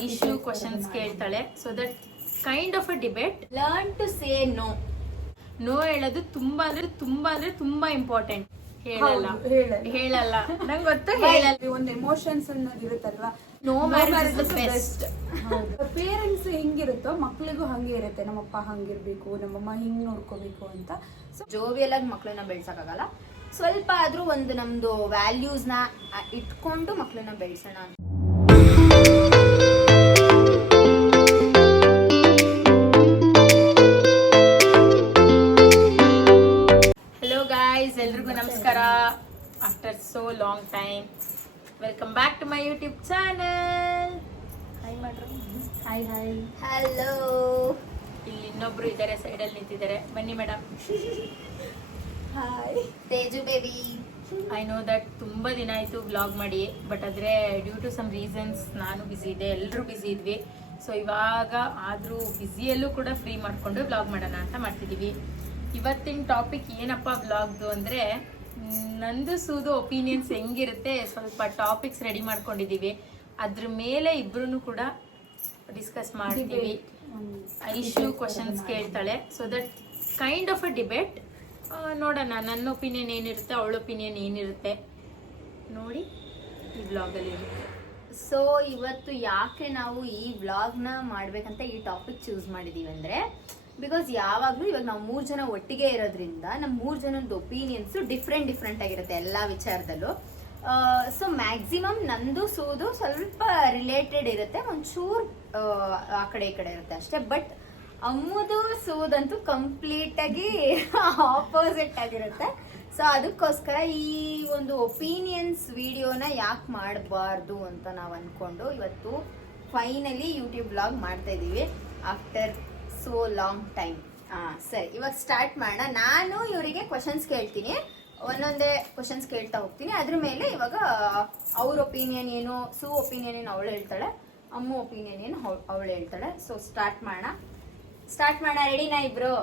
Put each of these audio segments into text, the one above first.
Aishu questions ಕೇಳ್ತಾಳೆ. So that kind of a debate. Learn to say no. No ಹೇಳೋದು ತುಂಬಾ ತುಂಬಾ ಇಂಪಾರ್ಟೆಂಟ್. ಹೇಳಲ್ಲ ನಂಗೆ ಗೊತ್ತು, ಹೇಳಲ್ಲ. ಒಂದು ಎಮೋಷನ್ಸ್ ಅನ್ನೋದು ಇರುತ್ತಲ್ವಾ, no marriage is the best. Parents ಹೆಂಗಿರುತ್ತೋ ಮಕ್ಳಿಗೂ ಹಂಗೆ ಇರುತ್ತೆ. ನಮ್ಮಪ್ಪ ಹಂಗಿರ್ಬೇಕು, ನಮ್ಮಮ್ಮ ಹಿಂಗ್ ನೋಡ್ಕೋಬೇಕು ಅಂತ. ಸೊ ಜೋವಿಯಲ್ ಆಗಿ ಮಕ್ಕಳನ್ನ ಬೆಳ್ಸಕ್ಕಾಗಲ್ಲ, ಸ್ವಲ್ಪ ಆದ್ರೂ ಒಂದು ನಮ್ದು ವ್ಯಾಲ್ಯೂಸ್ ನ ಇಟ್ಕೊಂಡು ಮಕ್ಕಳನ್ನ ಬೆಳ್ಸೋಣ. ಹಲೋ ಗಾಯ್ಸ್, ಎಲ್ರಿಗೂ ನಮಸ್ಕಾರ. After so long time welcome back to my YouTube channel. Hi ಮಾಡ್ರು. Hi hi. ಹಲೋ. ಇಲ್ಲಿ ಇನ್ನೊಬ್ರು ಇದ್ದಾರೆ, ಸೈಡಲ್ಲಿ ನಿಂತಿದ್ದಾರೆ. ಬನ್ನಿ madam. Hi Teju baby. I know that ತುಂಬ ದಿನ ಆಯಿತು ವ್ಲಾಗ್ ಮಾಡಿ, ಬಟ್ ಆದರೆ ಡ್ಯೂ ಟು ಸಮ್ ರೀಸನ್ಸ್ ನಾನು ಬ್ಯುಸಿ ಇದ್ದೆ, ಎಲ್ಲರೂ ಬ್ಯುಸಿ ಇದ್ವಿ. ಸೊ ಇವಾಗ ಆದರೂ ಬ್ಯುಸಿಯಲ್ಲೂ ಕೂಡ ಫ್ರೀ ಮಾಡಿಕೊಂಡು ವ್ಲಾಗ್ ಮಾಡೋಣ ಅಂತ ಮಾಡ್ತಿದ್ದೀವಿ. ಇವತ್ತಿನ ಟಾಪಿಕ್ ಏನಪ್ಪ ವ್ಲಾಗ್ದು ಅಂದರೆ, ನಂದು ಸೂದು ಒಪಿನಿಯನ್ಸ್ ಹೆಂಗಿರುತ್ತೆ, ಸ್ವಲ್ಪ ಟಾಪಿಕ್ಸ್ ರೆಡಿ ಮಾಡ್ಕೊಂಡಿದ್ದೀವಿ. ಅದ್ರ ಮೇಲೆ ಇಬ್ರು ಕೂಡ ಡಿಸ್ಕಸ್ ಮಾಡ್ತೀವಿ. ಐಶು ಕ್ವಶನ್ಸ್ ಕೇಳ್ತಾಳೆ. So that kind of a debate. ನೋಡೋಣ ನನ್ನ ಒಪಿನಿಯನ್ ಏನಿರುತ್ತೆ, ಅವಳ ಒಪಿನಿಯನ್ ಏನಿರುತ್ತೆ ನೋಡಿ ಈ ವ್ಲಾಗಲ್ಲಿ ಇರುತ್ತೆ. ಸೊ ಇವತ್ತು ಯಾಕೆ ನಾವು ಈ ವ್ಲಾಗ್ನ ಮಾಡ್ಬೇಕಂತ ಈ ಟಾಪಿಕ್ ಚೂಸ್ ಮಾಡಿದೀವಿ ಅಂದ್ರೆ, ಬಿಕಾಸ್ ಯಾವಾಗಲೂ ಇವಾಗ ನಾವು 3 ಜನ ಒಟ್ಟಿಗೆ ಇರೋದ್ರಿಂದ ನಮ್ಮ 3 ಜನದ ಒಪಿನಿಯನ್ಸ್ ಡಿಫ್ರೆಂಟ್ ಆಗಿರುತ್ತೆ ಎಲ್ಲ ವಿಚಾರದಲ್ಲೂ. ಸೊ ಮ್ಯಾಕ್ಸಿಮಮ್ ನಂದು ಸೂದು ಸ್ವಲ್ಪ ರಿಲೇಟೆಡ್ ಇರುತ್ತೆ, ಒಂಚೂರು ಆ ಕಡೆ ಈ ಕಡೆ ಇರುತ್ತೆ ಅಷ್ಟೇ. ಬಟ್ ಅಮ್ಮದು ಸೂದಂತೂ ಕಂಪ್ಲೀಟ್ ಆಗಿ ಆಪೋಸಿಟ್ ಆಗಿರುತ್ತೆ. ಸೊ ಅದಕ್ಕೋಸ್ಕರ ಈ ಒಂದು ಒಪಿನಿಯನ್ಸ್ ವಿಡಿಯೋನ ಯಾಕೆ ಮಾಡಬಾರ್ದು ಅಂತ ನಾವು ಅನ್ಕೊಂಡು ಇವತ್ತು ಫೈನಲಿ ಯೂಟ್ಯೂಬ್ ಬ್ಲಾಗ್ ಮಾಡ್ತಾ ಇದೀವಿ ಆಫ್ಟರ್ ಸೋ ಲಾಂಗ್ ಟೈಮ್. ಸರಿ, ಇವಾಗ ಸ್ಟಾರ್ಟ್ ಮಾಡೋಣ. ನಾನು ಇವರಿಗೆ ಕ್ವಶನ್ಸ್ ಕೇಳ್ತೀನಿ, ಒಂದೊಂದೇ ಕ್ವಶನ್ಸ್ ಕೇಳ್ತಾ ಹೋಗ್ತೀನಿ. ಅದ್ರ ಮೇಲೆ ಇವಾಗ ಅವ್ರ ಒಪಿನಿಯನ್ ಏನು, ಸೂ ಒಪಿನಿಯನ್ ಏನು ಅವಳು ಹೇಳ್ತಾಳೆ, ಅಮ್ಮ ಒಪಿನಿಯನ್ ಏನು ಅವಳು ಹೇಳ್ತಾಳೆ. ಸೊ ಸ್ಟಾರ್ಟ್ ಮಾಡೋಣ. ರೆಡಿನಾ ಇಬ್ರು?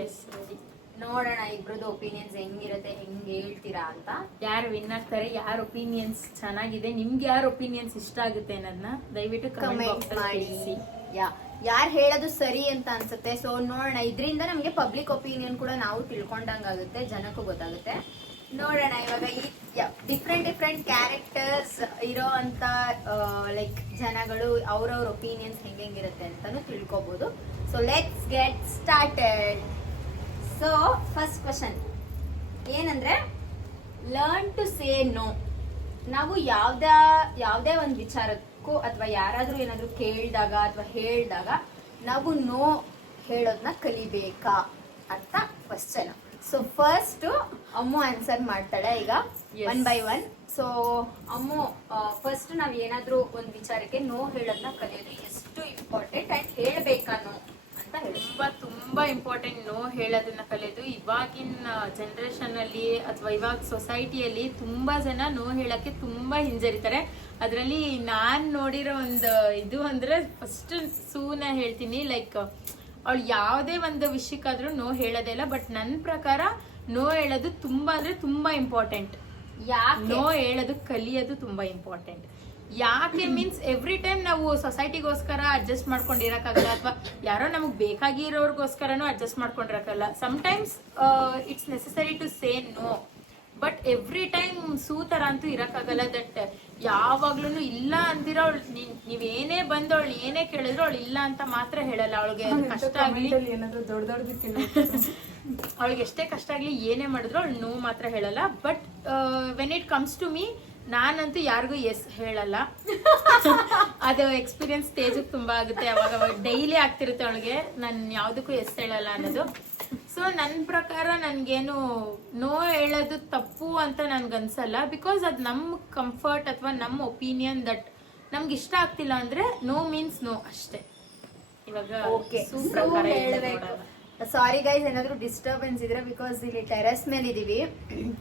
Yes, ready. ನೋಡೋಣ ಇಬ್ರದ್ದು ಒಪಿನಿಯನ್ಸ್ ಹೆಂಗಿರುತ್ತೆ, ಹೆಂಗ್ ಹೇಳ್ತೀರಾ ಅಂತ. ಯಾರು ವಿನ್ ಆಗ್ತಾರೆ, ಯಾರ ಒಪಿನಿಯನ್ಸ್ ಚೆನ್ನಾಗಿದೆ, ನಿಮ್ಗೆ ಯಾರ ಒಪಿನಿಯನ್ಸ್ ಇಷ್ಟ ಆಗುತ್ತೆ ಅನ್ನೋದನ್ನ ದಯವಿಟ್ಟು ಕಮೆಂಟ್ ಮಾಡಿ. ಯಾರು ಹೇಳೋದು ಸರಿ ಅಂತ ಅನ್ಸುತ್ತೆ. ಸೊ ನೋಡೋಣ, ಇದರಿಂದ ನಮಗೆ ಪಬ್ಲಿಕ್ ಒಪಿನಿಯನ್ ಕೂಡ ನಾವು ತಿಳ್ಕೊಂಡಂಗಾಗುತ್ತೆ, ಜನಕ್ಕೂ ಗೊತ್ತಾಗುತ್ತೆ. ನೋಡೋಣ ಇವಾಗ ಈ ಡಿಫ್ರೆಂಟ್ ಕ್ಯಾರೆಕ್ಟರ್ಸ್ ಇರೋ ಅಂತ ಲೈಕ್ ಜನಗಳು ಅವ್ರವ್ರ ಒಪಿನಿಯನ್ಸ್ ಹೆಂಗಿರುತ್ತೆ ಅಂತಾನು ತಿಳ್ಕೊಬಹುದು. So let's get started. So first question ಏನಂದ್ರೆ, ಲರ್ನ್ ಟು ಸೇ ನೋ. ನಾವು ಯಾವ್ದೇ ಒಂದು ವಿಚಾರಕ್ಕೂ ಅಥವಾ ಯಾರಾದ್ರೂ ಏನಾದ್ರು ಕೇಳಿದಾಗ ಅಥವಾ ಹೇಳಿದಾಗ ನಾವು ನೋ ಹೇಳೋದನ್ನ ಕಲಿಬೇಕಾ ಅಂತ ಕ್ವಶನ್. ಸೊ ಫಸ್ಟ್ ಅಮ್ಮು ಆನ್ಸರ್ ಮಾಡ್ತಾಳೆ ಈಗ one by one. So Ammu, first ನಾವ್ ಏನಾದ್ರೂ ಒಂದ್ ವಿಚಾರಕ್ಕೆ ನೋ ಹೇಳೋದನ್ನ ಕಲಿಯೋದು ಎಷ್ಟು ಇಂಪಾರ್ಟೆಂಟ್ ಅಂಡ್ ಹೇಳ್ಬೇಕಾ ನೋ ಅಂತ ಹೇಳಿ. ತುಂಬಾ ಇಂಪಾರ್ಟೆಂಟ್ ನೋ ಹೇಳೋದನ್ನ ಕಲಿಯೋದು. ಇವಾಗಿನ ಜನರೇಷನ್ ಅಲ್ಲಿ ಅಥವಾ ಇವಾಗ ಸೊಸೈಟಿಯಲ್ಲಿ ತುಂಬಾ ಜನ ನೋ ಹೇಳಕ್ಕೆ ತುಂಬಾ ಹಿಂಜರಿತಾರೆ. ಅದರಲ್ಲಿ ನಾನ್ ನೋಡಿರೋ ಒಂದು ಇದು ಅಂದ್ರೆ, ಫಸ್ಟ್ ಸೂನ ಹೇಳ್ತೀನಿ. ಲೈಕ್ ಅವಳು ಯಾವುದೇ ಒಂದು ವಿಷಯಕ್ಕಾದ್ರೂ ನೋ ಹೇಳೋದೇ ಇಲ್ಲ. ಬಟ್ ನನ್ನ ಪ್ರಕಾರ ನೋ ಹೇಳೋದು ತುಂಬಾ ಇಂಪಾರ್ಟೆಂಟ್. ನೋ ಹೇಳೋದು ಕಲಿಯೋದು ತುಂಬಾ ಇಂಪಾರ್ಟೆಂಟ್. ಯಾಕೆ ಮೀನ್ಸ್, ಎವ್ರಿ ಟೈಮ್ ನಾವು ಸೊಸೈಟಿಗೋಸ್ಕರ ಅಡ್ಜಸ್ಟ್ ಮಾಡ್ಕೊಂಡಿರಕ್ಕಾಗಲ್ಲ, ಅಥವಾ ಯಾರೋ ನಮಗ್ ಬೇಕಾಗಿರೋರ್ಗೋಸ್ಕರನೂ ಅಡ್ಜಸ್ಟ್ ಮಾಡ್ಕೊಂಡಿರಕ್ಕಾಗಲ್ಲ. Sometimes it's necessary to say no, but every time ಸೂತರ ಅಂತೂ ಇರಕ್ಕಾಗಲ್ಲ. ದಟ್ ಯಾವಾಗ್ಲೂ ಇಲ್ಲ ಅಂದಿರೋ ನೀವೇನೇ ಬಂದು ಅವಳು ಏನೇ ಕೇಳಿದ್ರು ಅವಳು ಇಲ್ಲ ಅಂತ ಮಾತ್ರ ಹೇಳಲ್ಲ. ಅವಳಿಗೆ ಕಷ್ಟ ಆಗ್ಲಿ, ಅವಳಿಗೆ ಎಷ್ಟೇ ಕಷ್ಟ ಆಗ್ಲಿ, ಏನೇ ಮಾಡಿದ್ರು ಅವಳು ನೋ ಮಾತ್ರ ಹೇಳಲ್ಲ. But when it comes to me, ನಾನಂತೂ ಯಾರಿಗೂ ಎಸ್ ಹೇಳಲ್ಲ. ಅದು ಎಕ್ಸ್ಪೀರಿಯನ್ಸ್ ತೇಜಕ್ ತುಂಬಾ ಆಗುತ್ತೆ. ಅವಾಗ ಡೈಲಿ ಆಗ್ತಿರುತ್ತೆ ಅವಳಿಗೆ ನಾನು ಯಾವ್ದಕ್ಕೂ ಎಸ್ ಹೇಳಲ್ಲ ಅನ್ನೋದು. ಸೊ ನನ್ನ ಪ್ರಕಾರ ನನ್ಗೇನು ನೋ ಹೇಳೋದು ತಪ್ಪು ಅಂತ ನನ್ಗನ್ಸಲ್ಲ. ಬಿಕಾಸ್ ಅದು ನಮ್ಮ ಕಂಫರ್ಟ್ ಅಥವಾ ನಮ್ಮ ಒಪಿನಿಯನ್. ದಟ್ ನಮ್ಗೆ ಇಷ್ಟ ಆಗ್ತಿಲ್ಲ ಅಂದ್ರೆ ನೋ ಮೀನ್ಸ್ ನೋ ಅಷ್ಟೇ. ಇವಾಗ ಸಾರಿ ಗೈಸ್, ಏನಾದ್ರು ಡಿಸ್ಟರ್ಬೆನ್ಸ್ ಇದ್ರೆ, ಬಿಕಾಸ್ ಇಲ್ಲಿ ಟೆರೆಸ್ ಮೇಲೆ ಇದೀವಿ,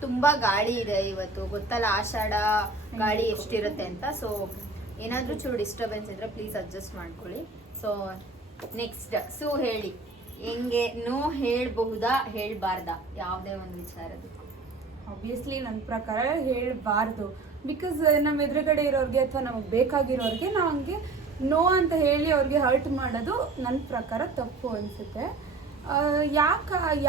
ತುಂಬಾ ಗಾಳಿ ಇದೆ ಇವತ್ತು. ಗೊತ್ತಲ್ಲ ಆಷಾಢ ಗಾಳಿ ಎಷ್ಟಿರುತ್ತೆ ಅಂತ. ಸೊ ಏನಾದ್ರೂ ಚೂರು ಡಿಸ್ಟರ್ಬೆನ್ಸ್ ಇದ್ರೆ ಪ್ಲೀಸ್ ಅಡ್ಜಸ್ಟ್ ಮಾಡ್ಕೊಳ್ಳಿ. ಸೊ ನೆಕ್ಸ್ಟ್ ಸೂ ಹೇಳಿ, ಹೆಂಗೆ ನೋ ಹೇಳ್ಬಹುದಾ ಹೇಳ್ಬಾರ್ದಾ ಯಾವ್ದೇ ಒಂದು ವಿಚಾರದಕ್ಕೂ? ಆಬ್ವಿಯಸ್ಲಿ ನನ್ನ ಪ್ರಕಾರ ಹೇಳ್ಬಾರ್ದು. ಬಿಕಾಸ್ ನಮ್ಮ ಎದುರುಗಡೆ ಇರೋರ್ಗೆ ಅಥವಾ ನಮಗೆ ಬೇಕಾಗಿರೋರ್ಗೆ ನಾವು ಹಂಗೆ ನೋ ಅಂತ ಹೇಳಿ ಅವ್ರಿಗೆ ಹರ್ಟ್ ಮಾಡೋದು ನನ್ನ ಪ್ರಕಾರ ತಪ್ಪು ಅನಿಸುತ್ತೆ.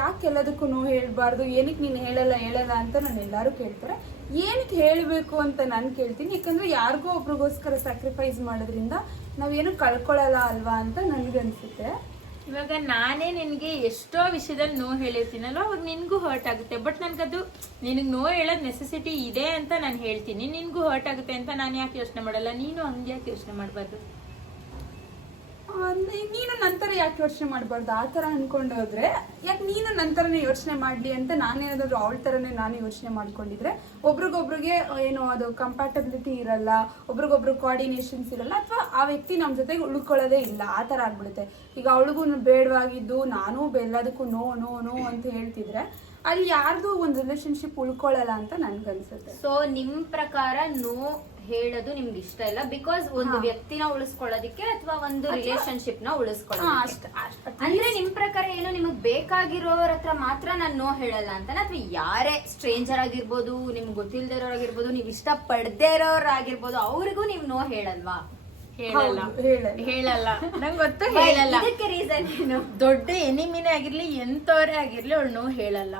ಯಾಕೆ ಎಲ್ಲದಕ್ಕೂ ನೋ ಹೇಳಬಾರ್ದು, ಏನಕ್ಕೆ ನೀನು ಹೇಳಲ್ಲ ಅಂತ ನಾನು ಎಲ್ಲರೂ ಕೇಳ್ತಾರೆ. ಏನಕ್ಕೆ ಹೇಳಬೇಕು ಅಂತ ನಾನು ಕೇಳ್ತೀನಿ. ಯಾಕಂದರೆ ಯಾರಿಗೋ ಒಬ್ರಿಗೋಸ್ಕರ ಸ್ಯಾಕ್ರಿಫೈಸ್ ಮಾಡೋದ್ರಿಂದ ನಾವೇನು ಕಳ್ಕೊಳ್ಳಲ್ಲ ಅಲ್ವಾ ಅಂತ ನನಗನ್ಸುತ್ತೆ. ಇವಾಗ ನಾನೇ ನಿನಗೆ ಎಷ್ಟೋ ವಿಷಯದಲ್ಲಿ ನೋ ಹೇಳಿರ್ತೀನಲ್ವ, ಅವಾಗ ನಿನಗೂ ಹರ್ಟ್ ಆಗುತ್ತೆ. ಬಟ್ ನನಗದು ನಿನಗೆ ನೋ ಹೇಳೋದು ನೆಸೆಸಿಟಿ ಇದೆ ಅಂತ ನಾನು ಹೇಳ್ತೀನಿ, ನಿನಗೂ ಹರ್ಟ್ ಆಗುತ್ತೆ ಅಂತ ನಾನು ಯಾಕೆ ಯೋಚನೆ ಮಾಡಲ್ಲ? ನೀನು ಹಂಗೆ ಯಾಕೆ ಯೋಚನೆ ಮಾಡಬಾರ್ದು? ನೀನು ನಂತರ ಯಾಕೆ ಯೋಚನೆ ಮಾಡಬಾರ್ದು ಆ ಥರ ಅನ್ಕೊಂಡು ಹೋದ್ರೆ, ಯಾಕೆ ನೀನು ನಂತರನೇ ಯೋಚನೆ ಮಾಡಲಿ ಅಂತ ನಾನೇನಾದರೂ ಅವಳ ಥರನೇ ನಾನು ಯೋಚನೆ ಮಾಡ್ಕೊಂಡಿದ್ರೆ ಒಬ್ರಿಗೊಬ್ರಿಗೆ ಏನು ಅದು ಕಂಪ್ಯಾಟಬಿಲಿಟಿ ಇರಲ್ಲ, ಒಬ್ರಿಗೊಬ್ರು ಕೋಆರ್ಡಿನೇಷನ್ಸ್ ಇರಲ್ಲ, ಅಥವಾ ಆ ವ್ಯಕ್ತಿ ನಮ್ಮ ಜೊತೆಗೆ ಉಳ್ಕೊಳ್ಳೋದೇ ಇಲ್ಲ, ಆ ಥರ ಆಗ್ಬಿಡುತ್ತೆ. ಈಗ ಅವಳಿಗೂ ಬೇಡವಾಗಿದ್ದು ನಾನು ಎಲ್ಲದಕ್ಕೂ ನೋ ನೋ ನೋ ಅಂತ ಹೇಳ್ತಿದ್ರೆ ಅಲ್ಲಿ ಯಾರ್ದು ಒಂದು ರಿಲೇಶನ್ಶಿಪ್ ಉಳ್ಕೊಳ್ಳಲ್ಲ ಅಂತ ನನ್ಗನ್ಸುತ್ತೆ. ಸೊ ನಿಮ್ ಪ್ರಕಾರ ನೋ ಹೇಳೋದು ನಿಮ್ಗೆ ಇಷ್ಟ ಇಲ್ಲ ಬಿಕಾಸ್ ಒಂದು ವ್ಯಕ್ತಿನ ಉಳಿಸ್ಕೊಳ್ಳೋದಿಕ್ಕೆ ಅಥವಾ ಒಂದು ರಿಲೇಶನ್ಶಿಪ್ ನ ಉಳಿಸ್ಕೊಳ್ಳೋದಕ್ಕೆ. ಅಂದ್ರೆ ನಿಮ್ ಪ್ರಕಾರ ಏನು, ನಿಮಗ್ ಬೇಕಾಗಿರೋರ ಹತ್ರ ಮಾತ್ರ ನಾನು ನೋ ಹೇಳಲ್ಲ ಅಂತ, ಅಥವಾ ಯಾರೇ ಸ್ಟ್ರೇಂಜರ್ ಆಗಿರ್ಬೋದು, ನಿಮ್ಗೆ ಗೊತ್ತಿಲ್ದಿರೋರಾಗಿರ್ಬೋದು, ನೀವ್ ಇಷ್ಟ ಪಡ್ದೇ ಇರೋರಾಗಿರ್ಬೋದು, ಅವ್ರಿಗೂ ನೀವ್ ನೋ ಹೇಳಲ್ವಾ? ಹೇಳಲ್ಲ ನಂಗೆ ಗೊತ್ತು, ಹೇಳಲ್ಲ. ಇದಕ್ಕೆ ರೀಸನ್ ಏನು? ದೊಡ್ಡ ಎನಿಮಿನೇ ಆಗಿರ್ಲಿ ಎಂತವರೇ ಆಗಿರ್ಲಿ ಅವಳು ನೋ ಹೇಳಲ್ಲ.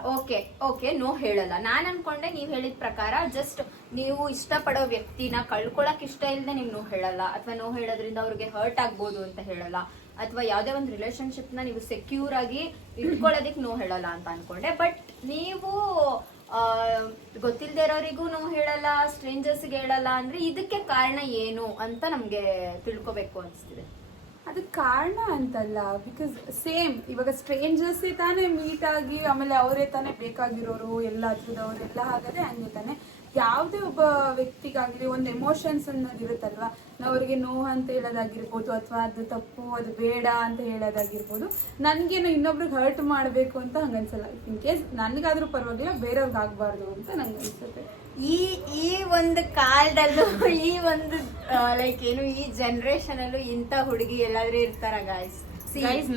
ಓಕೆ ನೋ ಹೇಳಲ್ಲ. ನಾನ್ ಅನ್ಕೊಂಡೆ ನೀವ್ ಹೇಳಿದ ಪ್ರಕಾರ ಜಸ್ಟ್ ನೀವು ಇಷ್ಟಪಡೋ ವ್ಯಕ್ತಿನ ಕಳ್ಕೊಳಕ್ ಇಷ್ಟ ಇಲ್ಲದೆ ನೀವು ನೋ ಹೇಳಲ್ಲ, ಅಥವಾ ನೋ ಹೇಳೋದ್ರಿಂದ ಅವ್ರಿಗೆ ಹರ್ಟ್ ಆಗ್ಬೋದು ಅಂತ ಹೇಳಲ್ಲ, ಅಥವಾ ಯಾವ್ದೇ ಒಂದು ರಿಲೇಶನ್ಶಿಪ್ ನ ನೀವು ಸೆಕ್ಯೂರ್ ಆಗಿ ಇಟ್ಕೊಳ್ಳೋದಿಕ್ ನೋ ಹೇಳಲ್ಲ ಅಂತ ಅನ್ಕೊಂಡೆ. ಬಟ್ ನೀವು ಗೊತ್ತಿಲ್ದೇ ಇರೋರಿಗೂ ನೋ ಹೇಳಲ್ಲ, ಸ್ಟ್ರೇಂಜರ್ಸ್ಗೆ ಹೇಳಲ್ಲ ಅಂದ್ರೆ ಇದಕ್ಕೆ ಕಾರಣ ಏನು ಅಂತ ನಮ್ಗೆ ತಿಳ್ಕೊಬೇಕು ಅನ್ಸ್ತಿದೆ. ಅದಕ್ಕೆ ಕಾರಣ ಅಂತಲ್ಲ, ಬಿಕಾಸ್ ಸೇಮ್ ಇವಾಗ ಸ್ಟ್ರೇಂಜರ್ಸೇ ತಾನೇ ಮೀಟ್ ಆಗಿ ಆಮೇಲೆ ಅವರೇ ತಾನೇ ಬೇಕಾಗಿರೋರು, ಎಲ್ಲ ಹತ್ರದವ್ರು ಎಲ್ಲ ಹಾಗಾದ್ರೆ ಹಂಗೆ ತಾನೆ ಯಾವುದೇ ಒಬ್ಬ ವ್ಯಕ್ತಿಗಾಗಲಿ ಒಂದು ಎಮೋಷನ್ಸ್ ಅನ್ನೋದು ಇರುತ್ತಲ್ವಾ, ನಾವು ಅವ್ರಿಗೆ ನೋವು ಅಂತ ಹೇಳೋದಾಗಿರ್ಬೋದು, ಅಥವಾ ಅದು ತಪ್ಪು ಅದು ಬೇಡ ಅಂತ ಹೇಳೋದಾಗಿರ್ಬೋದು. ನನಗೇನು ಇನ್ನೊಬ್ರಿಗೆ ಹರ್ಟ್ ಮಾಡಬೇಕು ಅಂತ ಹಂಗನ್ಸಲ್ಲ. ಇನ್ ಕೇಸ್ ನನಗಾದ್ರೂ ಪರವಾಗಿಲ್ಲ, ಬೇರೆಯವ್ರಿಗೆ ಆಗಬಾರ್ದು ಅಂತ ನಂಗೆ ಅನ್ಸುತ್ತೆ. ಈ ಒಂದು ಕಾಲದಲ್ಲೂ ಈ ಒಂದು ಲೈಕ್ ಏನು ಈ ಜನರೇಷನ್ ಅಲ್ಲೂ ಇಂಥ ಹುಡುಗಿ ಎಲ್ಲಾದ್ರೂ ಇರ್ತಾರ ಗಾಯ್ಸ್?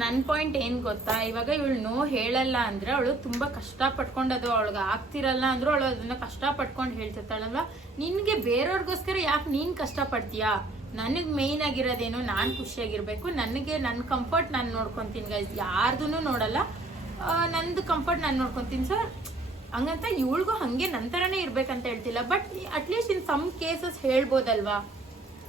ನನ್ ಪಾಯಿಂಟ್ ಏನ್ ಗೊತ್ತಾ, ಇವಾಗ ಇವಳು ನೋ ಹೇಳಲ್ಲ ಅಂದ್ರೆ ಅವಳು ತುಂಬಾ ಕಷ್ಟ ಪಟ್ಕೊಂಡದು ಅವಳಿಗೆ ಆಗ್ತಿರಲ್ಲ ಅಂದ್ರೂ ಅವಳು ಅದನ್ನ ಕಷ್ಟ ಪಟ್ಕೊಂಡು ಹೇಳ್ತಿರ್ತಾಳಲ್ವಾ. ನಿನ್ಗೆ ಬೇರೆಯವ್ರಿಗೋಸ್ಕರ ಯಾಕೆ ನೀನ್ ಕಷ್ಟ ಪಡ್ತೀಯಾ? ನನಗ್ ಮೇಯ್ನ್ ಆಗಿರೋದೇನು, ನಾನ್ ಖುಷಿಯಾಗಿರ್ಬೇಕು, ನನಗೆ ನನ್ನ ಕಂಫರ್ಟ್ ನಾನು ನೋಡ್ಕೊಂತೀನಿ ಗೈಸ್, ಯಾರ್ದು ನೋಡಲ್ಲ, ನಂದು ಕಂಫರ್ಟ್ ನಾನು ನೋಡ್ಕೊಂತೀನಿ. ಸೊ ಹಂಗಂತ ಇವಳಿಗೂ ಹಂಗೆ ನಂತರನೇ ಇರ್ಬೇಕಂತ ಹೇಳ್ತಿಲ್ಲ, but at least in some cases ಹೇಳ್ಬೋದಲ್ವಾ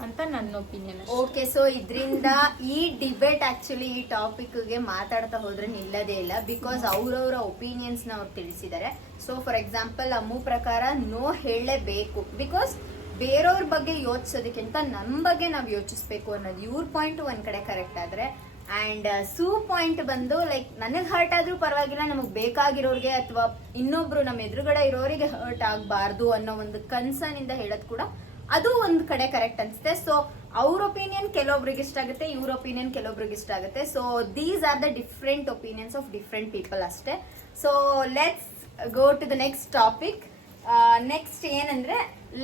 ಅಂತ ನನ್ನ ಒಪಿನಿಯನ್. ಓಕೆ, ಸೊ ಇದರಿಂದ ಈ ಡಿಬೇಟ್ ಆಕ್ಚುಲಿ ಈ ಟಾಪಿಕ್ ಗೆ ಮಾತಾಡ್ತಾ ಹೋದ್ರೆ ನಿಲ್ಲದೇ ಇಲ್ಲ, ಬಿಕಾಸ್ ಅವ್ರವ್ರ ಒಪಿನಿಯನ್ಸ್ ನ ಅವ್ರು ತಿಳಿಸಿದ್ದಾರೆ. ಸೊ ಫಾರ್ ಎಕ್ಸಾಂಪಲ್ ಅಮ್ಮು ಪ್ರಕಾರ ನೋ ಹೇಳಲೇಬೇಕು, ಬಿಕಾಸ್ ಬೇರೆಯವ್ರ ಬಗ್ಗೆ ಯೋಚಿಸೋದಕ್ಕಿಂತ ನಮ್ಮ ಬಗ್ಗೆ ನಾವು ಯೋಚಿಸ್ಬೇಕು ಅನ್ನೋದು ಇವ್ರ ಪಾಯಿಂಟ್ ಒಂದ್ ಕಡೆ ಕರೆಕ್ಟ್ ಆದ್ರೆ, ಅಂಡ್ ಸೂ ಪಾಯಿಂಟ್ ಬಂದು ಲೈಕ್ ನನಗ್ ಹರ್ಟ್ ಆದ್ರೂ ಪರವಾಗಿಲ್ಲ, ನಮಗ್ ಬೇಕಾಗಿರೋರ್ಗೆ ಅಥವಾ ಇನ್ನೊಬ್ರು ನಮ್ಮ ಎದುರುಗಡೆ ಇರೋರಿಗೆ ಹರ್ಟ್ ಆಗ್ಬಾರ್ದು ಅನ್ನೋ ಒಂದು ಕನ್ಸರ್ನ್ ಇಂದ ಹೇಳೋದ್ ಕೂಡ ಅದು ಒಂದ್ ಕಡೆ ಕರೆಕ್ಟ್ ಅನ್ಸುತ್ತೆ. ಸೊ ಅವ್ರ ಒಪಿನಿಯನ್ ಕೆಲವೊಬ್ರಿಗೆ ಇಷ್ಟ ಆಗುತ್ತೆ, ಇವ್ರ ಒಪಿನಿಯನ್ ಕೆಲವೊಬ್ರಿಗೆ ಇಷ್ಟ ಆಗುತ್ತೆ. So these are the different opinions of different people ಅಷ್ಟೇ. So let's go to the next topic. Next ಏನಂದ್ರೆ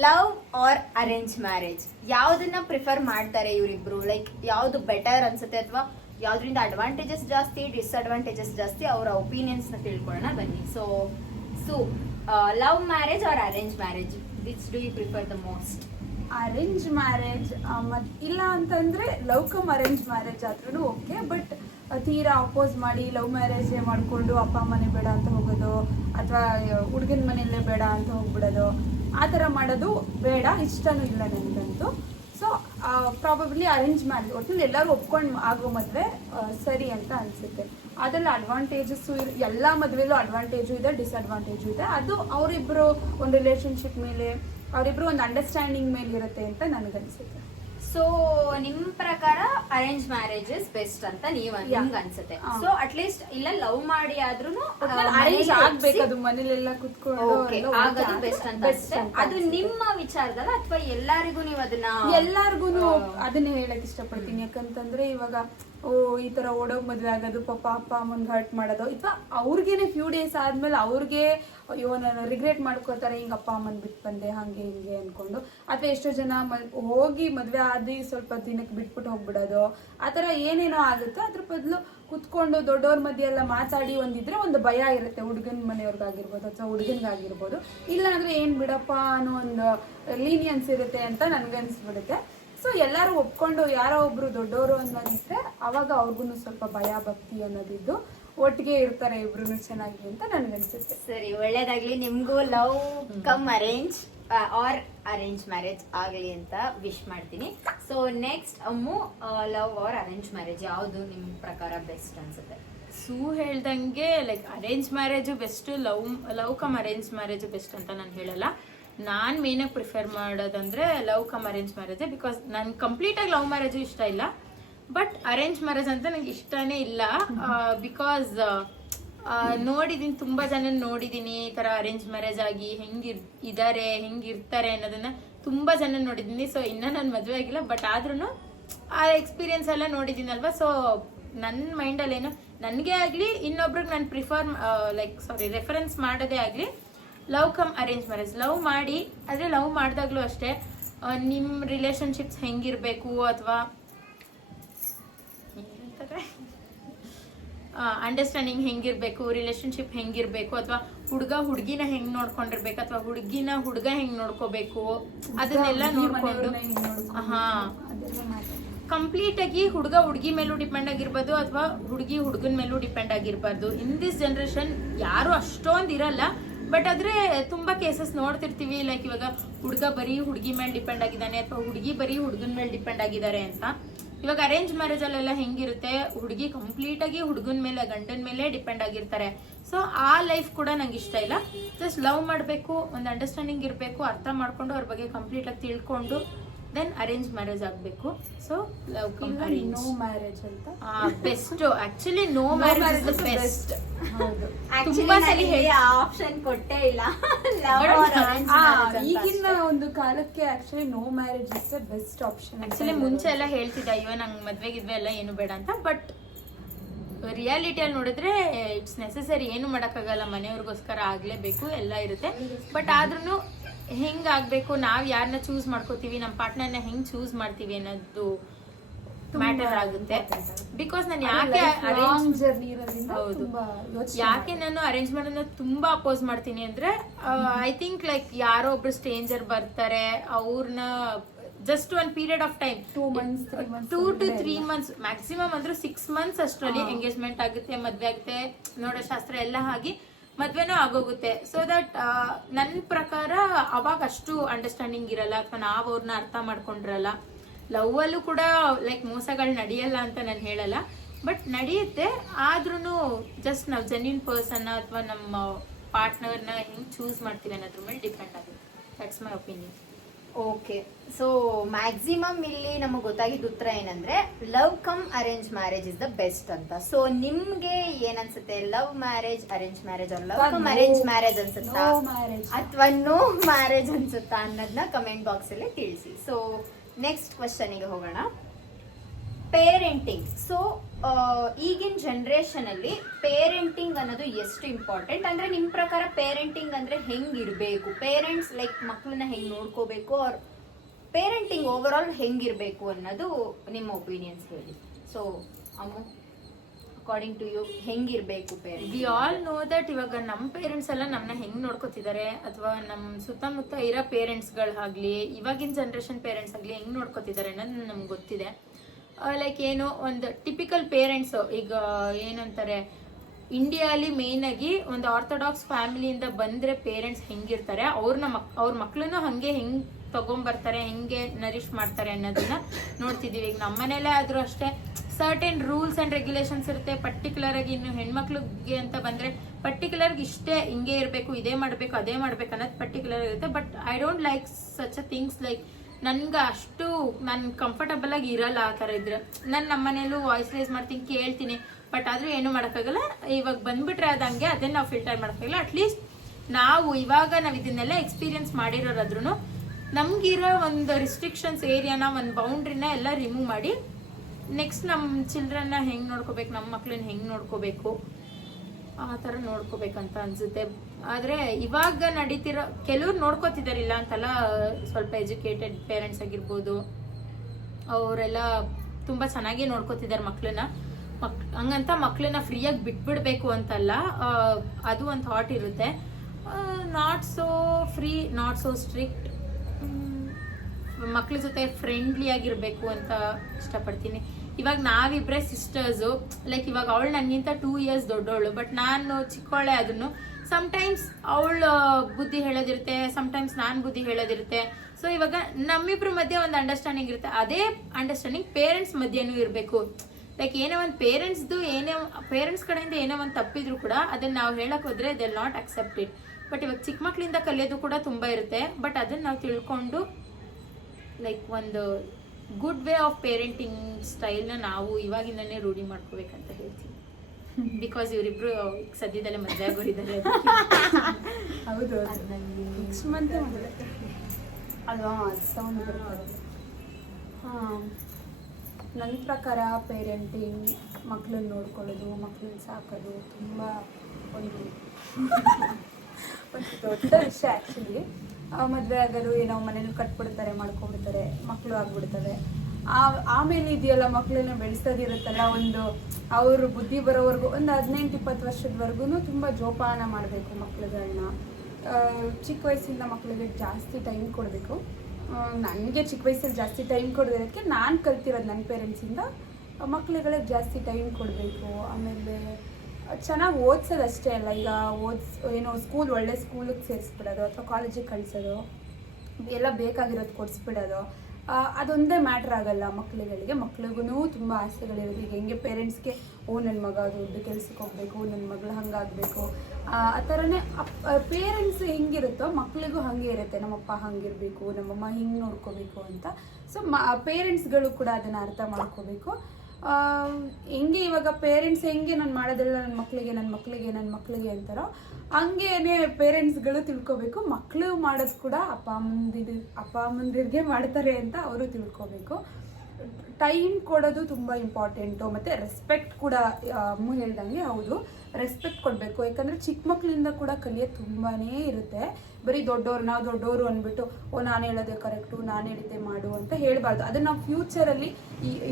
ಲವ್ ಆರ್ ಅರೇಂಜ್ ಮ್ಯಾರೇಜ್, ಯಾವ್ದನ್ನ ಪ್ರಿಫರ್ ಮಾಡ್ತಾರೆ ಇವರಿಬ್ರು? ಲೈಕ್ ಯಾವ್ದು ಬೆಟರ್ ಅನ್ಸುತ್ತೆ, ಅಥವಾ ಯಾವ್ದ್ರಿಂದ ಅಡ್ವಾಂಟೇಜಸ್ ಜಾಸ್ತಿ ಡಿಸ್ಅಡ್ವಾಂಟೇಜಸ್ ಜಾಸ್ತಿ, ಅವರ ಒಪಿನಿಯನ್ಸ್ ನ ತಿಳ್ಕೊಳ್ಳೋಣ ಬನ್ನಿ. So love marriage or arrange marriage, which do you prefer the most? Arrange marriage ಇಲ್ಲ ಅಂತಂದ್ರೆ ಲವ್ ಕಮ್ ಅರೇಂಜ್ ಮ್ಯಾರೇಜ್ ಆದ್ರೂ ಓಕೆ, ಬಟ್ ತೀರಾ ಅಪೋಸ್ ಮಾಡಿ ಲವ್ ಮ್ಯಾರೇಜ್ ಮಾಡ್ಕೊಂಡು ಅಪ್ಪ ಅಮ್ಮನೆ ಬೇಡ ಅಂತ ಹೋಗೋದು, ಅಥವಾ ಹುಡುಗನ ಮನೆಯಲ್ಲೇ ಬೇಡ ಅಂತ ಹೋಗ್ಬಿಡೋದು, ಆ ಥರ ಮಾಡೋದು ಬೇಡ, ಇಷ್ಟನೂ ಇಲ್ಲ ನನಗಂತೂ. ಸೊ ಪ್ರಾಬಬ್ಲಿ ಅರೇಂಜ್ ಮ್ಯಾರೇಜ್ ಒಟ್ಟಿನಲ್ಲಿ ಎಲ್ಲರೂ ಒಪ್ಕೊಂಡು ಆಗೋ ಮದುವೆ ಸರಿ ಅಂತ ಅನಿಸುತ್ತೆ. ಅದೆಲ್ಲ ಅಡ್ವಾಂಟೇಜಸ್ಸು ಎಲ್ಲ ಮದುವೆಲೂ ಅಡ್ವಾಂಟೇಜು ಇದೆ, ಡಿಸ್ಅಡ್ವಾಂಟೇಜು ಇದೆ. ಅದು ಅವರಿಬ್ಬರು ಒಂದು ರಿಲೇಶನ್ಶಿಪ್ ಮೇಲೆ, ಅವರಿಬ್ರು ಒಂದು ಅಂಡರ್ಸ್ಟ್ಯಾಂಡಿಂಗ್ ಮೇಲೆ ಇರುತ್ತೆ ಅಂತ ನನಗನ್ಸುತ್ತೆ. ಸೊ ನಿಮ್ ಪ್ರಕಾರ ಅರೇಂಜ್ ಮ್ಯಾರೇಜ್ ಇಸ್ ಬೆಸ್ಟ್ ಅಂತ ನಿಮ್ಗೆ ಅನ್ಸುತ್ತೆ. ಸೊ ಅಟ್ ಲೀಸ್ಟ್ ಇಲ್ಲ ಲವ್ ಮಾಡಿ ಆದ್ರೂ ಅರೇಂಜ್ ಆಗ್ಬೇಕು, ಅದು ಮನೇಲೆಲ್ಲ ಕುತ್ಕೊಂಡು ಆಗೋದು ಬೆಸ್ಟ್ ಅಂತ ಅನ್ಸುತ್ತೆ. ಅದು ನಿಮ್ಮ ವಿಚಾರದಲ್ಲ, ಅಥವಾ ಎಲ್ಲರಿಗೂ ನೀವು ಅದನ್ನ? ಎಲ್ಲಾರ್ಗು ಅದನ್ನೇ ಹೇಳಕ್ ಇಷ್ಟಪಡ್ತೀನಿ. ಯಾಕಂತಂದ್ರೆ ಇವಾಗ ಈ ತರ ಓಡೋಗ್ ಮದ್ವೆ ಆಗೋದು, ಪಾಪ ಅಪ್ಪ ಅಮ್ಮನ್ಗೆ ಹರ್ಟ್ ಮಾಡೋದು, ಅಥವಾ ಅವ್ರಿಗೇನೆ ಫ್ಯೂ ಡೇಸ್ ಆದ್ಮೇಲೆ ಅವ್ರಿಗೆ ಅಯ್ಯೋ ನಾನು ರಿಗ್ರೆಟ್ ಮಾಡ್ಕೋತಾರೆ, ಹಿಂಗ ಅಪ್ಪ ಅಮ್ಮನ್ ಬಿಟ್ಟು ಬಂದೆ ಹಂಗೆ ಹಿಂಗೆ ಅನ್ಕೊಂಡು. ಅಥವಾ ಎಷ್ಟೋ ಜನ ಹೋಗಿ ಮದ್ವೆ ಆದಿ ಸ್ವಲ್ಪ ದಿನಕ್ಕೆ ಬಿಟ್ಬಿಟ್ಟು ಹೋಗ್ಬಿಡೋದು, ಆ ಥರ ಏನೇನೋ ಆಗುತ್ತೆ. ಅದ್ರ ಬದಲು ಕುತ್ಕೊಂಡು ದೊಡ್ಡವ್ರ ಮಧ್ಯೆ ಎಲ್ಲ ಮಾತಾಡಿ ಒಂದಿದ್ರೆ ಒಂದು ಭಯ ಇರುತ್ತೆ, ಹುಡುಗನ ಮನೆಯವ್ರಿಗಾಗಿರ್ಬೋದು ಅಥವಾ ಹುಡುಗನ್ಗಾಗಿರ್ಬೋದು. ಇಲ್ಲ ಅಂದ್ರೆ ಏನ್ ಬಿಡಪ್ಪ ಅನ್ನೋ ಒಂದು ಲೀನಿಯನ್ಸ್ ಇರುತ್ತೆ ಅಂತ ನನ್ಗನ್ಸ್ಬಿಡುತ್ತೆ. ಸೊ ಎಲ್ಲರೂ ಒಪ್ಕೊಂಡು ಯಾರೋ ಒಬ್ರು ದೊಡ್ಡವರು ಅನ್ನೋದಿದ್ರೆ ಅವಾಗ ಅವ್ರಿಗೂ ಸ್ವಲ್ಪ ಭಯ ಭಕ್ತಿ ಅನ್ನೋದಿದ್ದು ಒಟ್ಟಿಗೆ ಇರ್ತಾರೆ ಇಬ್ರು ಚೆನ್ನಾಗಿ ಅಂತ ನನ್ಗನ್ಸುತ್ತೆ. ಸರಿ, ಒಳ್ಳೇದಾಗ್ಲಿ ನಿಮ್ಗೂ. Love cum arrange or arrange marriage ಆಗಲಿ ಅಂತ ವಿಶ್ ಮಾಡ್ತೀನಿ. So next Ammu, love or arrange marriage ಯಾವುದು ನಿಮ್ ಪ್ರಕಾರ ಬೆಸ್ಟ್ ಅನ್ಸುತ್ತೆ? ಸೂ ಹೇಳ್ದಂಗೆ like arrange marriage best, love cum arrange marriage best ಅಂತ ನಾನು ಹೇಳಲ್ಲ. ನಾನು ಮೇನಾಗಿ ಪ್ರಿಫರ್ ಮಾಡೋದಂದ್ರೆ love cum arrange marriage. Because ನನ್ಗೆ ಕಂಪ್ಲೀಟಾಗಿ ಲವ್ ಮ್ಯಾರೇಜು ಇಷ್ಟ ಇಲ್ಲ, ಬಟ್ ಅರೇಂಜ್ ಮ್ಯಾರೇಜ್ ಅಂತ ನಂಗೆ ಇಷ್ಟನೇ ಇಲ್ಲ. ಬಿಕಾಸ್ ನೋಡಿದೀನಿ, ತುಂಬಾ ಜನ ನೋಡಿದೀನಿ ಈ ತರ ಅರೇಂಜ್ ಮ್ಯಾರೇಜ್ ಆಗಿ ಹೆಂಗಿರ್ತಾರೆ ಅನ್ನೋದನ್ನ ತುಂಬಾ ಜನ ನೋಡಿದೀನಿ. ಸೊ ಇನ್ನ ನಾನು ಮದುವೆ ಆಗಿಲ್ಲ, ಬಟ್ ಆದ್ರೂ ಆ ಎಕ್ಸ್ಪೀರಿಯನ್ಸ್ ಎಲ್ಲ ನೋಡಿದೀನಲ್ವಾ. ಸೊ ನನ್ನ ಮೈಂಡಲ್ಲಿ ಏನು, ನನಗೆ ಆಗ್ಲಿ ಇನ್ನೊಬ್ರಿಗೆ ನಾನು ರೆಫರೆನ್ಸ್ ಮಾಡೋದೇ ಆಗ್ಲಿ love cum arrange marriage. Love ಮಾಡಿ, ಆದ್ರೆ ಲವ್ ಮಾಡಿದಾಗ್ಲೂ ಅಷ್ಟೇ ನಿಮ್ಮ ರಿಲೇಶನ್ಶಿಪ್ಸ್ ಹೆಂಗಿರ್ಬೇಕು ಅಥವಾ ಅಂಡರ್ಸ್ಟ್ಯಾಂಡಿಂಗ್ ಹೆಂಗಿರ್ಬೇಕು, ರಿಲೇಶನ್ಶಿಪ್ ಹೆಂಗಿರ್ಬೇಕು, ಅಥವಾ ಹುಡುಗಿನ ಹೆಂಗ್ ನೋಡ್ಕೊಂಡಿರ್ಬೇಕು, ಅಥವಾ ಹುಡುಗ ಹೆಂಗ್ ನೋಡ್ಕೋಬೇಕು, ಅದನ್ನೆಲ್ಲ ನೋಡ್ಕೊಂಡು ಕಂಪ್ಲೀಟ್ ಆಗಿ ಹುಡುಗಿ ಮೇಲೂ ಡಿಪೆಂಡ್ ಆಗಿರ್ಬೋದು, ಅಥವಾ ಹುಡುಗನ ಮೇಲೂ ಡಿಪೆಂಡ್ ಆಗಿರ್ಬಾರ್ದು. ಇನ್ ದಿಸ್ ಜನರೇಷನ್ ಯಾರು ಅಷ್ಟೊಂದು ಇರಲ್ಲ, ಬಟ್ ಆದ್ರೆ ತುಂಬಾ ಕೇಸಸ್ ನೋಡ್ತಿರ್ತೀವಿ. ಲೈಕ್ ಇವಾಗ ಹುಡುಗ ಬರೀ ಹುಡುಗಿ ಮೇಲೆ ಡಿಪೆಂಡ್ ಆಗಿದ್ದಾನೆ, ಅಥವಾ ಹುಡುಗಿ ಬರೀ ಹುಡುಗನ ಮೇಲೆ ಡಿಪೆಂಡ್ ಆಗಿದ್ದಾರೆ ಅಂತ. ಇವಾಗ ಅರೇಂಜ್ ಮ್ಯಾರೇಜ್ ಅಲ್ಲೆಲ್ಲ ಹೆಂಗಿರುತ್ತೆ, ಹುಡುಗಿ ಕಂಪ್ಲೀಟ್ ಆಗಿ ಹುಡುಗನ ಮೇಲೆ, ಗಂಡನ ಮೇಲೆ ಡಿಪೆಂಡ್ ಆಗಿರ್ತಾರೆ. ಸೊ ಆ ಲೈಫ್ ಕೂಡ ನಂಗೆ ಇಷ್ಟ ಇಲ್ಲ. ಜಸ್ಟ್ ಲವ್ ಮಾಡಬೇಕು, ಒಂದು ಅಂಡರ್ಸ್ಟ್ಯಾಂಡಿಂಗ್ ಇರಬೇಕು, ಅರ್ಥ ಮಾಡ್ಕೊಂಡು ಅವ್ರ ಬಗ್ಗೆ ಕಂಪ್ಲೀಟ್ ಆಗಿ ತಿಳ್ಕೊಂಡು ದೆನ್ ಅರೇಂಜ್ ಮ್ಯಾರೇಜ್ ಆಗಬೇಕು. So love cum arrange. No marriage ಅಂತ best. Actually no marriage is best. ತುಂಬಾ ಸಲ ಆಪ್ಷನ್ ಕೊಟ್ಟೇ ಇಲ್ಲ. ಈಗಿನ ಒಂದು ಕಾಲಕ್ಕೆ actually no marriage is the best option. Actually ಮುಂಚೆ ಎಲ್ಲ ಹೇಳ್ತಿದ್ದ ಅಯ್ಯೋ ನಂಗೆ ಮದ್ವೆಗಿದ್ವೆ ಎಲ್ಲ ಏನು ಬೇಡ ಅಂತ, ಬಟ್ ರಿಯಾಲಿಟಿಯಲ್ಲಿ ನೋಡಿದ್ರೆ ಇಟ್ಸ್ ನೆಸೆಸರಿ. ಏನು ಮಾಡೋಕ್ಕಾಗಲ್ಲ, ಮನೆಯವ್ರಿಗೋಸ್ಕರ ಆಗ್ಲೇಬೇಕು, ಎಲ್ಲ ಇರುತ್ತೆ. ಬಟ್ ಆದ್ರೂ ಹೆಂಗ್ ಆಗ್ಬೇಕು, ನಾವ್ ಯಾರನ್ನ ಚೂಸ್ ಮಾಡ್ಕೋತೀವಿ, ನಮ್ಮ ಪಾರ್ಟ್ನರ್ನ ಹೆಂಗ್ ಚೂಸ್ ಮಾಡ್ತೀವಿ ಅನ್ನೋದು ಮ್ಯಾಟರ್ ಆಗುತ್ತೆ. ಬಿಕಾಸ್ ನಾನು ಯಾಕೆ ನಾನು ಅರೇಂಜ್ ಮಾಡೋದನ್ನ ತುಂಬಾ ಅಪೋಸ್ ಮಾಡ್ತೀನಿ ಅಂದ್ರೆ, ಐ ಥಿಂಕ್ ಲೈಕ್ ಯಾರೋ ಒಬ್ರು ಸ್ಟ್ರೇಂಜರ್ ಬರ್ತಾರೆ, ಅವ್ರನ್ನ just one period of time 2 to 3 months maximum ಅಂದ್ರೆ 6 months ಅಷ್ಟರಲ್ಲಿ ಎಂಗೇಜ್ಮೆಂಟ್ ಆಗುತ್ತೆ, ಮದ್ವೆ ಆಗುತ್ತೆ, ನೋಡೋ ಶಾಸ್ತ್ರ ಎಲ್ಲ ಆಗಿ ಮದ್ವೆನೂ ಆಗೋಗುತ್ತೆ. ಸೊ ದಟ್ ನನ್ನ ಪ್ರಕಾರ ಅವಾಗ ಅಷ್ಟು ಅಂಡರ್ಸ್ಟ್ಯಾಂಡಿಂಗ್ ಇರಲ್ಲ, ಅಥವಾ ನಾವ್ ಅವ್ರನ್ನ ಅರ್ಥ ಮಾಡ್ಕೊಂಡಿರಲ್ಲ. ಲವ್ ಅಲ್ಲೂ ಕೂಡ ಲೈಕ್ ಮೋಸಗಳು ನಡೆಯಲ್ಲ ಅಂತ ನಾನು ಹೇಳಲ್ಲ, ಬಟ್ ನಡೆಯುತ್ತೆ. ಆದ್ರೂ ಜಸ್ಟ್ ನಾವು ಜೆನ್ಯೂನ್ ಪರ್ಸನ್ ಅಥವಾ ನಮ್ಮ ಪಾರ್ಟ್ನರ್ನ ಹೆಂಗ್ ಚೂಸ್ ಮಾಡ್ತೀವಿ ಅನ್ನೋದ್ರ ಮೇಲೆ ಡಿಪೆಂಡ್ ಆಗುತ್ತೆ. That's my opinion. Okay, so maximum ಇಲ್ಲಿ ನಮಗೆ ಗೊತ್ತಾಗಿದ್ದ ಉತ್ತರ ಏನಂದ್ರೆ love cum arrange marriage is the best ಅಂತ. ಸೊ ನಿಮ್ಗೆ ಏನನ್ಸುತ್ತೆ, love marriage, arrange marriage, love cum arrange marriage ಅನ್ಸುತ್ತಾ ಅಥವಾ ನೋ ಮ್ಯಾರೇಜ್ ಅನ್ಸುತ್ತಾ ಅನ್ನೋದನ್ನ ಕಮೆಂಟ್ ಬಾಕ್ಸ್ ಅಲ್ಲಿ ತಿಳಿಸಿ. ಸೊ ನೆಕ್ಸ್ಟ್ ಕ್ವಶನ್ಗೆ ಹೋಗೋಣ. ಪೇರೆಂಟಿಂಗ್. ಸೊ ಈಗಿನ ಜನರೇಷನ್ ಅಲ್ಲಿ ಪೇರೆಂಟಿಂಗ್ ಅನ್ನೋದು ಎಷ್ಟು ಇಂಪಾರ್ಟೆಂಟ್ ಅಂದ್ರೆ ನಿಮ್ ಪ್ರಕಾರ ಪೇರೆಂಟಿಂಗ್ ಅಂದ್ರೆ ಹೆಂಗಿರ್ಬೇಕು, ಪೇರೆಂಟ್ಸ್ ಲೈಕ್ ಮಕ್ಕಳನ್ನ ಹೆಂಗ್ ನೋಡ್ಕೋಬೇಕು, ಅವ್ರ ಪೇರೆಂಟಿಂಗ್ ಓವರ್ ಆಲ್ ಹೆಂಗಿರ್ಬೇಕು ಅನ್ನೋದು ನಿಮ್ಮ ಒಪಿನಿಯನ್ಸ್ ಹೇಳಿ. So Ammu, according to you ಹೆಂಗಿರ್ಬೇಕು parent? We all know that ಇವಾಗ ನಮ್ಮ ಪೇರೆಂಟ್ಸ್ ಎಲ್ಲ ನಮ್ಮನ್ನ ಹೆಂಗ್ ನೋಡ್ಕೋತಿದ್ದಾರೆ, ಅಥವಾ ನಮ್ಮ ಸುತ್ತಮುತ್ತ ಇರೋ ಪೇರೆಂಟ್ಸ್ಗಳಾಗ್ಲಿ, ಇವಾಗಿನ ಜನರೇಷನ್ ಪೇರೆಂಟ್ಸ್ ಆಗ್ಲಿ ಹೆಂಗ್ ನೋಡ್ಕೋತಿದ್ದಾರೆ ಅನ್ನೋದು ನಮ್ಗೆ ಗೊತ್ತಿದೆ. ಲೈಕ್ ಏನು ಒಂದು ಟಿಪಿಕಲ್ ಪೇರೆಂಟ್ಸ್, ಈಗ ಏನಂತಾರೆ ಇಂಡಿಯಾಲಿ ಮೇನ್ ಆಗಿ ಒಂದು ಆರ್ಥೋಡಾಕ್ಸ್ ಫ್ಯಾಮಿಲಿಯಿಂದ ಬಂದ್ರೆ ಪೇರೆಂಟ್ಸ್ ಹೆಂಗಿರ್ತಾರೆ, ಅವ್ರ ಮಕ್ಳನ್ನು ಹಂಗೆ ಹೆಂಗ್ ತಗೊಂಡ್ಬರ್ತಾರೆ, ಹೆಂಗೆ ನರಿಶ್ ಮಾಡ್ತಾರೆ ಅನ್ನೋದನ್ನ ನೋಡ್ತಿದೀವಿ. ಈಗ ನಮ್ಮನೇಲೇ ಆದ್ರೂ ಅಷ್ಟೇ ಸರ್ಟೆನ್ ರೂಲ್ಸ್ ಅಂಡ್ ರೆಗ್ಯುಲೇಷನ್ಸ್ ಇರುತ್ತೆ. ಪರ್ಟಿಕ್ಯುಲರ್ ಆಗಿ ಇನ್ನು ಹೆಣ್ಮಕ್ಳಿಗೆ ಅಂತ ಬಂದ್ರೆ ಪರ್ಟಿಕ್ಯುಲರ್ ಇಷ್ಟೇ ಹಿಂಗೆ ಇರಬೇಕು, ಇದೇ ಮಾಡ್ಬೇಕು, ಅದೇ ಮಾಡ್ಬೇಕು ಅನ್ನೋದು ಪರ್ಟಿಕ್ಯುಲರ್ ಇರುತ್ತೆ. But I don't like such a things. Like ನನ್ಗೆ ಅಷ್ಟು ನಾನು ಕಂಫರ್ಟಬಲ್ ಆಗಿ ಇರಲ್ಲ ಆ ಥರ ಇದ್ರೆ. ನಾನು ನಮ್ಮ ಮನೇಲೂ ವಾಯ್ಸ್ ರೈಸ್ ಮಾಡ್ತೀನಿ, ಕೇಳ್ತೀನಿ, ಬಟ್ ಆದ್ರೂ ಏನು ಮಾಡೋಕ್ಕಾಗಲ್ಲ. ಇವಾಗ ಬಂದ್ಬಿಟ್ರೆ ಅದಂಗೆ, ಅದನ್ನ ನಾವು ಫಿಲ್ಟರ್ ಮಾಡೋಕ್ಕಾಗಲ್ಲ. ಅಟ್ಲೀಸ್ಟ್ ನಾವು ಇದನ್ನೆಲ್ಲ ಎಕ್ಸ್ಪೀರಿಯನ್ಸ್ ಮಾಡಿರೋರಾದ್ರೂ ನಮ್ಗಿರೋ ಒಂದು ರಿಸ್ಟ್ರಿಕ್ಷನ್ಸ್ ಏರಿಯಾನ, ಒಂದು ಬೌಂಡ್ರಿನ ಎಲ್ಲ ರಿಮೂವ್ ಮಾಡಿ ನೆಕ್ಸ್ಟ್ ನಮ್ಮ ಚಿಲ್ಡ್ರನ್ನ ಹೆಂಗ್ ನೋಡ್ಕೋಬೇಕು, ನಮ್ಮ ಮಕ್ಳನ್ನ ಹೆಂಗ್ ನೋಡ್ಕೋಬೇಕು, ಆ ಥರ ನೋಡ್ಕೋಬೇಕಂತ ಅನ್ಸುತ್ತೆ. ಆದ್ರೆ ಇವಾಗ ನಡೀತಿರೋ ಕೆಲವ್ರು ನೋಡ್ಕೋತಿದಾರಿಲ್ಲ ಅಂತಲ್ಲ, ಸ್ವಲ್ಪ ಎಜುಕೇಟೆಡ್ ಪೇರೆಂಟ್ಸ್ ಆಗಿರ್ಬೋದು, ಅವರೆಲ್ಲ ತುಂಬಾ ಚೆನ್ನಾಗಿ ನೋಡ್ಕೋತಿದ್ದಾರೆ ಮಕ್ಳನ್ನ. ಹಂಗಂತ ಮಕ್ಳನ್ನ ಫ್ರೀಯಾಗಿ ಬಿಟ್ಬಿಡ್ಬೇಕು ಅಂತಲ್ಲ, ಅದು ಒಂದು ಥಾಟ್ ಇರುತ್ತೆ. Not so free, not so strict, ಮಕ್ಳ ಜೊತೆ ಫ್ರೆಂಡ್ಲಿ ಆಗಿರ್ಬೇಕು ಅಂತ ಇಷ್ಟಪಡ್ತೀನಿ. ಇವಾಗ ನಾವಿಬ್ರೆ ಸಿಸ್ಟರ್ಸು, ಲೈಕ್ ಇವಾಗ ಅವಳು ನನಗಿಂತ 2 years ದೊಡ್ಡವಳು, ಬಟ್ ನಾನು ಚಿಕ್ಕವಳೆ. ಅದನ್ನು ಸಮ್ಟೈಮ್ಸ್ ಅವಳ ಬುದ್ಧಿ ಹೇಳೋದಿರುತ್ತೆ, ಸಮ್ಟೈಮ್ಸ್ ನಾನು ಬುದ್ಧಿ ಹೇಳೋದಿರುತ್ತೆ. ಸೊ ಇವಾಗ ನಮ್ಮಿಬ್ರ ಮಧ್ಯೆ ಒಂದು ಅಂಡರ್ಸ್ಟ್ಯಾಂಡಿಂಗ್ ಇರುತ್ತೆ. ಅದೇ ಅಂಡರ್ಸ್ಟ್ಯಾಂಡಿಂಗ್ ಪೇರೆಂಟ್ಸ್ ಮಧ್ಯೆನೂ ಇರಬೇಕು. ಲೈಕ್ ಏನೇ ಒಂದು ಪೇರೆಂಟ್ಸ್ ಕಡೆಯಿಂದ ಏನೇ ಒಂದು ತಪ್ಪಿದ್ರು ಕೂಡ ಅದನ್ನ ನಾವು ಹೇಳಕ್ ಹೋದ್ರೆ they not accept it. But ಇವಾಗ ಚಿಕ್ಕ ಮಕ್ಳಿಂದ ಕಲಿಯೋದು ಕೂಡ ತುಂಬಾ ಇರುತ್ತೆ. ಬಟ್ ಅದನ್ನ ನಾವು ತಿಳ್ಕೊಂಡು ಲೈಕ್ ಒಂದು ಗುಡ್ ವೇ ಆಫ್ ಪೇರೆಂಟಿಂಗ್ ಸ್ಟೈಲ್ನ ನಾವು ಇವಾಗಿಂದನೇ ರೂಢಿ ಮಾಡ್ಕೋಬೇಕಂತ ಹೇಳ್ತೀನಿ. ಬಿಕಾಸ್ ಇವರಿಬ್ರು ಸದ್ಯದಲ್ಲೇ ಮದುವೆ ಆಗೋರಿದ್ದಾರೆ. ಹೌದು, ನೆಕ್ಸ್ಟ್ ಮಂತ್ ಅಲ್ವಾ ಸೌಂಡ್ ಬರ್ತದೆ. ನನ್ನ ಪ್ರಕಾರ ಪೇರೆಂಟಿಂಗ್, ಮಕ್ಕಳನ್ನ ನೋಡ್ಕೊಳ್ಳೋದು, ಮಕ್ಕಳನ್ನ ಸಾಕೋದು ತುಂಬ ಒಂದು ದೊಡ್ಡ ವಿಷಯ ಆ್ಯಕ್ಚುಲಿ. ಮದುವೆ ಆಗೋದು ಏನೋ ಮನೇಲಿ ಕಟ್ಬಿಡ್ತಾರೆ, ಮಾಡ್ಕೊಂಡ್ಬಿಡ್ತಾರೆ, ಮಕ್ಕಳು ಆಗ್ಬಿಡ್ತವೆ. ಆಮೇಲೆ ಇದೆಯಲ್ಲ ಮಕ್ಕಳನ್ನ ಬೆಳೆಸೋದಿರುತ್ತಲ್ಲ, ಒಂದು ಅವರು ಬುದ್ಧಿ ಬರೋವರೆಗೂ ಒಂದು 18-20 ವರ್ಷದವರೆಗೂ ತುಂಬ ಜೋಪಾನ ಮಾಡಬೇಕು ಮಕ್ಕಳುಗಳನ್ನ. ಚಿಕ್ಕ ವಯಸ್ಸಿಂದ ಮಕ್ಕಳಿಗೆ ಜಾಸ್ತಿ ಟೈಮ್ ಕೊಡಬೇಕು. ನನಗೆ ಚಿಕ್ಕ ವಯಸ್ಸಲ್ಲಿ ಜಾಸ್ತಿ ಟೈಮ್ ಕೊಡೋದಕ್ಕೆ ನಾನು ಕಲ್ತಿರೋದು ನನ್ನ ಪೇರೆಂಟ್ಸಿಂದ. ಮಕ್ಕಳುಗಳಿಗೆ ಜಾಸ್ತಿ ಟೈಮ್ ಕೊಡಬೇಕು. ಆಮೇಲೆ ಚೆನ್ನಾಗಿ ಓದಿಸೋದು ಅಷ್ಟೇ ಅಲ್ಲ, ಈಗ ಏನೋ ಒಳ್ಳೆ ಸ್ಕೂಲಿಗೆ ಸೇರಿಸ್ಬಿಡೋದು ಅಥವಾ ಕಾಲೇಜಿಗೆ ಕಳಿಸೋದು, ಎಲ್ಲ ಬೇಕಾಗಿರೋದು ಕೊಡಿಸ್ಬಿಡೋದು, ಅದೊಂದೇ ಮ್ಯಾಟ್ರ್ ಆಗಲ್ಲ ಮಕ್ಕಳುಗಳಿಗೆ. ಮಕ್ಳಿಗೂ ತುಂಬ ಆಸೆಗಳಿರೋದು. ಈಗ ಹೆಂಗೆ ಪೇರೆಂಟ್ಸ್ಗೆ ನನ್ನ ಮಗ ದೊಡ್ಡ ಕೆಲ್ಸಕ್ಕೆ ಹೋಗಬೇಕು, ನನ್ನ ಮಗಳು ಹಂಗಾಗಬೇಕು, ಆ ಥರನೇ ಪೇರೆಂಟ್ಸ್ ಹೆಂಗಿರುತ್ತೋ ಮಕ್ಳಿಗೂ ಹಾಗೆ ಇರುತ್ತೆ. ನಮ್ಮಪ್ಪ ಹಂಗಿರಬೇಕು, ನಮ್ಮಮ್ಮ ಹಿಂಗೆ ನೋಡ್ಕೋಬೇಕು ಅಂತ. ಸೊ ಪೇರೆಂಟ್ಸ್ಗಳು ಕೂಡ ಅದನ್ನು ಅರ್ಥ ಮಾಡ್ಕೋಬೇಕು. ಹೆಂಗೆ ಇವಾಗ ಪೇರೆಂಟ್ಸ್ ಹೆಂಗೆ ನಾನು ಮಾಡೋದೆಲ್ಲ ನನ್ನ ಮಕ್ಕಳಿಗೆ ಅಂತಾರೋ ಹಂಗೇನೆ ಪೇರೆಂಟ್ಸ್ಗಳು ತಿಳ್ಕೊಬೇಕು. ಮಕ್ಕಳು ಮಾಡೋದು ಕೂಡ ಅಪ್ಪ ಅಮ್ಮಂದಿರಿಗೆ ಮಾಡ್ತಾರೆ ಅಂತ ಅವರು ತಿಳ್ಕೊಬೇಕು. ಟೈಮ್ ಕೊಡೋದು ತುಂಬ ಇಂಪಾರ್ಟೆಂಟು. ಮತ್ತು ರೆಸ್ಪೆಕ್ಟ್ ಕೂಡ ಅಮ್ಮ ಹೇಳ್ದಂಗೆ ಹೌದು, ರೆಸ್ಪೆಕ್ಟ್ ಕೊಡಬೇಕು. ಯಾಕಂದರೆ ಚಿಕ್ಕ ಮಕ್ಕಳಿಂದ ಕೂಡ ಕಲಿಯೋದು ತುಂಬಾ ಇರುತ್ತೆ. ಬರೀ ನಾವು ದೊಡ್ಡವರು ಅಂದ್ಬಿಟ್ಟು ನಾನು ಹೇಳೋದೇ ಕರೆಕ್ಟು, ನಾನು ಹೇಳಿದ್ದೆ ಮಾಡು ಅಂತ ಹೇಳಬಾರ್ದು. ಅದನ್ನು ನಾವು ಫ್ಯೂಚರಲ್ಲಿ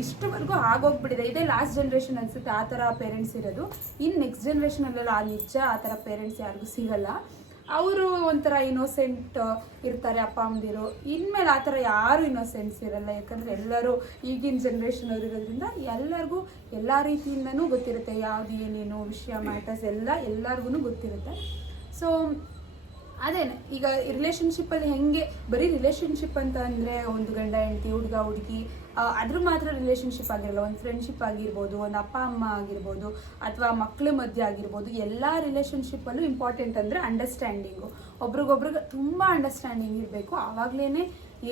ಇಷ್ಟವರೆಗೂ ಆಗೋಗ್ಬಿಟ್ಟಿದೆ. ಇದೇ ಲಾಸ್ಟ್ ಜನ್ರೇಷನ್ ಅನಿಸುತ್ತೆ ಆ ಥರ ಪೇರೆಂಟ್ಸ್ ಇರೋದು. ಇನ್ನು ನೆಕ್ಸ್ಟ್ ಜನ್ರೇಷನಲ್ಲೆಲ್ಲ ನಿಜ ಆ ಥರ ಪೇರೆಂಟ್ಸ್ ಯಾರಿಗೂ ಸಿಗಲ್ಲ. ಅವರು ಒಂಥರ ಇನ್ನೋಸೆಂಟ್ ಇರ್ತಾರೆ ಅಪ್ಪ ಅಮ್ಮಂದಿರು. ಇನ್ಮೇಲೆ ಆ ಥರ ಯಾರು ಇನ್ನೋಸೆಂಟ್ಸ್ ಇರಲ್ಲ. ಯಾಕಂದರೆ ಎಲ್ಲರೂ ಈಗಿನ ಜನ್ರೇಷನ್ ಅವ್ರು ಇರೋದ್ರಿಂದ ಎಲ್ಲರಿಗೂ ಎಲ್ಲ ರೀತಿಯಿಂದನೂ ಗೊತ್ತಿರುತ್ತೆ, ಯಾವುದು ಏನೇನು ವಿಷಯ ಮ್ಯಾಟರ್ಸ್ ಎಲ್ಲರಿಗೂ ಗೊತ್ತಿರುತ್ತೆ. ಸೊ ಅದೇನೆ ಈಗ ರಿಲೇಷನ್ಶಿಪ್ಪಲ್ಲಿ ಹೆಂಗೆ ಬರೀ ರಿಲೇಷನ್ಶಿಪ್ ಅಂತ ಅಂದರೆ ಒಂದು ಗಂಡ ಹೆಂಡತಿ, ಹುಡುಗ ಹುಡುಗಿ ಅದ್ರ ಮಾತ್ರ ರಿಲೇಷನ್ಶಿಪ್ ಆಗಿರಲ್ಲ. ಒಂದು ಫ್ರೆಂಡ್ಶಿಪ್ ಆಗಿರ್ಬೋದು, ಒಂದು ಅಪ್ಪ ಅಮ್ಮ ಆಗಿರ್ಬೋದು, ಅಥವಾ ಮಕ್ಕಳ ಮಧ್ಯೆ ಆಗಿರ್ಬೋದು. ಎಲ್ಲ ರಿಲೇಷನ್ಶಿಪ್ಪಲ್ಲೂ ಇಂಪಾರ್ಟೆಂಟ್ ಅಂದರೆ ಅಂಡರ್ಸ್ಟ್ಯಾಂಡಿಂಗು. ಒಬ್ರಿಗೊಬ್ರಿಗೆ ತುಂಬ ಅಂಡರ್ಸ್ಟ್ಯಾಂಡಿಂಗ್ ಇರಬೇಕು. ಆವಾಗಲೇ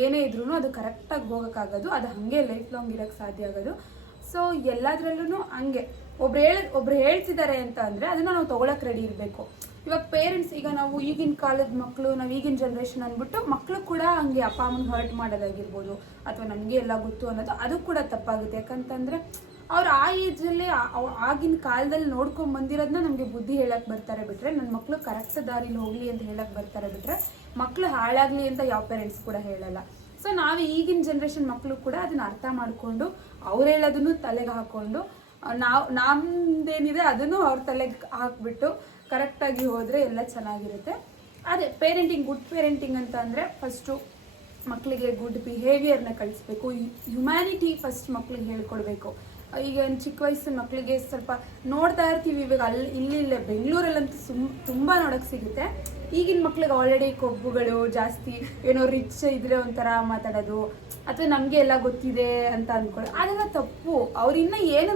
ಏನೇ ಇದ್ರೂ ಅದು ಕರೆಕ್ಟಾಗಿ ಹೋಗೋಕ್ಕಾಗೋದು, ಅದು ಹಾಗೆ ಲೈಫ್ ಲಾಂಗ್ ಇರೋಕ್ಕೆ ಸಾಧ್ಯ ಆಗೋದು. ಸೊ ಎಲ್ಲದರಲ್ಲೂ ಹಂಗೆ ಒಬ್ರು ಹೇಳ್ತಿದ್ದಾರೆ ಅಂತ ಅಂದರೆ ಅದನ್ನು ನಾವು ತೊಗೊಳಕ್ಕೆ ರೆಡಿ ಇರಬೇಕು. ಇವಾಗ ಪೇರೆಂಟ್ಸ್, ಈಗ ನಾವು ಈಗಿನ ಕಾಲದ ಮಕ್ಕಳು, ನಾವು ಈಗಿನ ಜನ್ರೇಷನ್ ಅಂದ್ಬಿಟ್ಟು ಮಕ್ಕಳು ಕೂಡ ಹಂಗೆ ಅಪ್ಪ ಅಮ್ಮನ ಹರ್ಟ್ ಮಾಡೋದಾಗಿರ್ಬೋದು, ಅಥವಾ ನನಗೆ ಎಲ್ಲ ಗೊತ್ತು ಅನ್ನೋದು ಅದು ಕೂಡ ತಪ್ಪಾಗುತ್ತೆ. ಯಾಕಂತಂದರೆ ಅವ್ರು ಆ ಏಜಲ್ಲಿ ಆಗಿನ ಕಾಲದಲ್ಲಿ ನೋಡ್ಕೊಂಡು ಬಂದಿರೋದನ್ನ ನಮಗೆ ಬುದ್ಧಿ ಹೇಳಕ್ಕೆ ಬರ್ತಾರೆ ಬಿಟ್ಟರೆ, ನನ್ನ ಮಕ್ಕಳು ಕರೆಕ್ಟ್ ದಾರಿಲಿ ಹೋಗಲಿ ಅಂತ ಹೇಳಕ್ಕೆ ಬರ್ತಾರೆ ಬಿಟ್ಟರೆ, ಮಕ್ಕಳು ಹಾಳಾಗಲಿ ಅಂತ ಯಾವ ಪೇರೆಂಟ್ಸ್ ಕೂಡ ಹೇಳಲ್ಲ. ಸೊ ನಾವು ಈಗಿನ ಜನ್ರೇಷನ್ ಮಕ್ಕಳು ಕೂಡ ಅದನ್ನ ಅರ್ಥ ಮಾಡಿಕೊಂಡು ಅವ್ರು ಹೇಳೋದನ್ನು ತಲೆಗೆ ಹಾಕ್ಕೊಂಡು ನಮ್ದೇನಿದೆ ಅದನ್ನು ಅವ್ರ ತಲೆಗೆ ಹಾಕ್ಬಿಟ್ಟು ಕರೆಕ್ಟಾಗಿ ಹೋದರೆ ಎಲ್ಲ ಚೆನ್ನಾಗಿರುತ್ತೆ. ಅದೇ ಪೇರೆಂಟಿಂಗ್, ಗುಡ್ ಪೇರೆಂಟಿಂಗ್ ಅಂತ ಅಂದರೆ ಫಸ್ಟು ಮಕ್ಕಳಿಗೆ ಗುಡ್ ಬಿಹೇವಿಯರ್ನ ಕಳಿಸ್ಬೇಕು. ಹ್ಯುಮ್ಯಾನಿಟಿ ಫಸ್ಟ್ ಮಕ್ಳಿಗೆ ಹೇಳ್ಕೊಡ್ಬೇಕು. ಈಗ ಚಿಕ್ಕ ವಯಸ್ಸಿನ ಮಕ್ಕಳಿಗೆ ಸ್ವಲ್ಪ ನೋಡ್ತಾ ಇರ್ತೀವಿ ಇವಾಗ ಇಲ್ಲೇ ಬೆಂಗಳೂರಲ್ಲಂತೂ ತುಂಬ ನೋಡೋಕ್ಕೆ ಸಿಗುತ್ತೆ. ಈಗಿನ ಮಕ್ಳಿಗೆ ಆಲ್ರೆಡಿ ಕೊಬ್ಬುಗಳು ಜಾಸ್ತಿ, ಏನೋ ರಿಚ್ ಇದ್ರೆ ಒಂಥರ ಮಾತಾಡೋದು, ಅಥವಾ ನಮಗೆ ಎಲ್ಲ ಗೊತ್ತಿದೆ ಅಂತ ಅಂದ್ಕೊಳ್ಳಿ, ಅದೆಲ್ಲ ತಪ್ಪು. ಅವ್ರಿನ್ನ ಏನು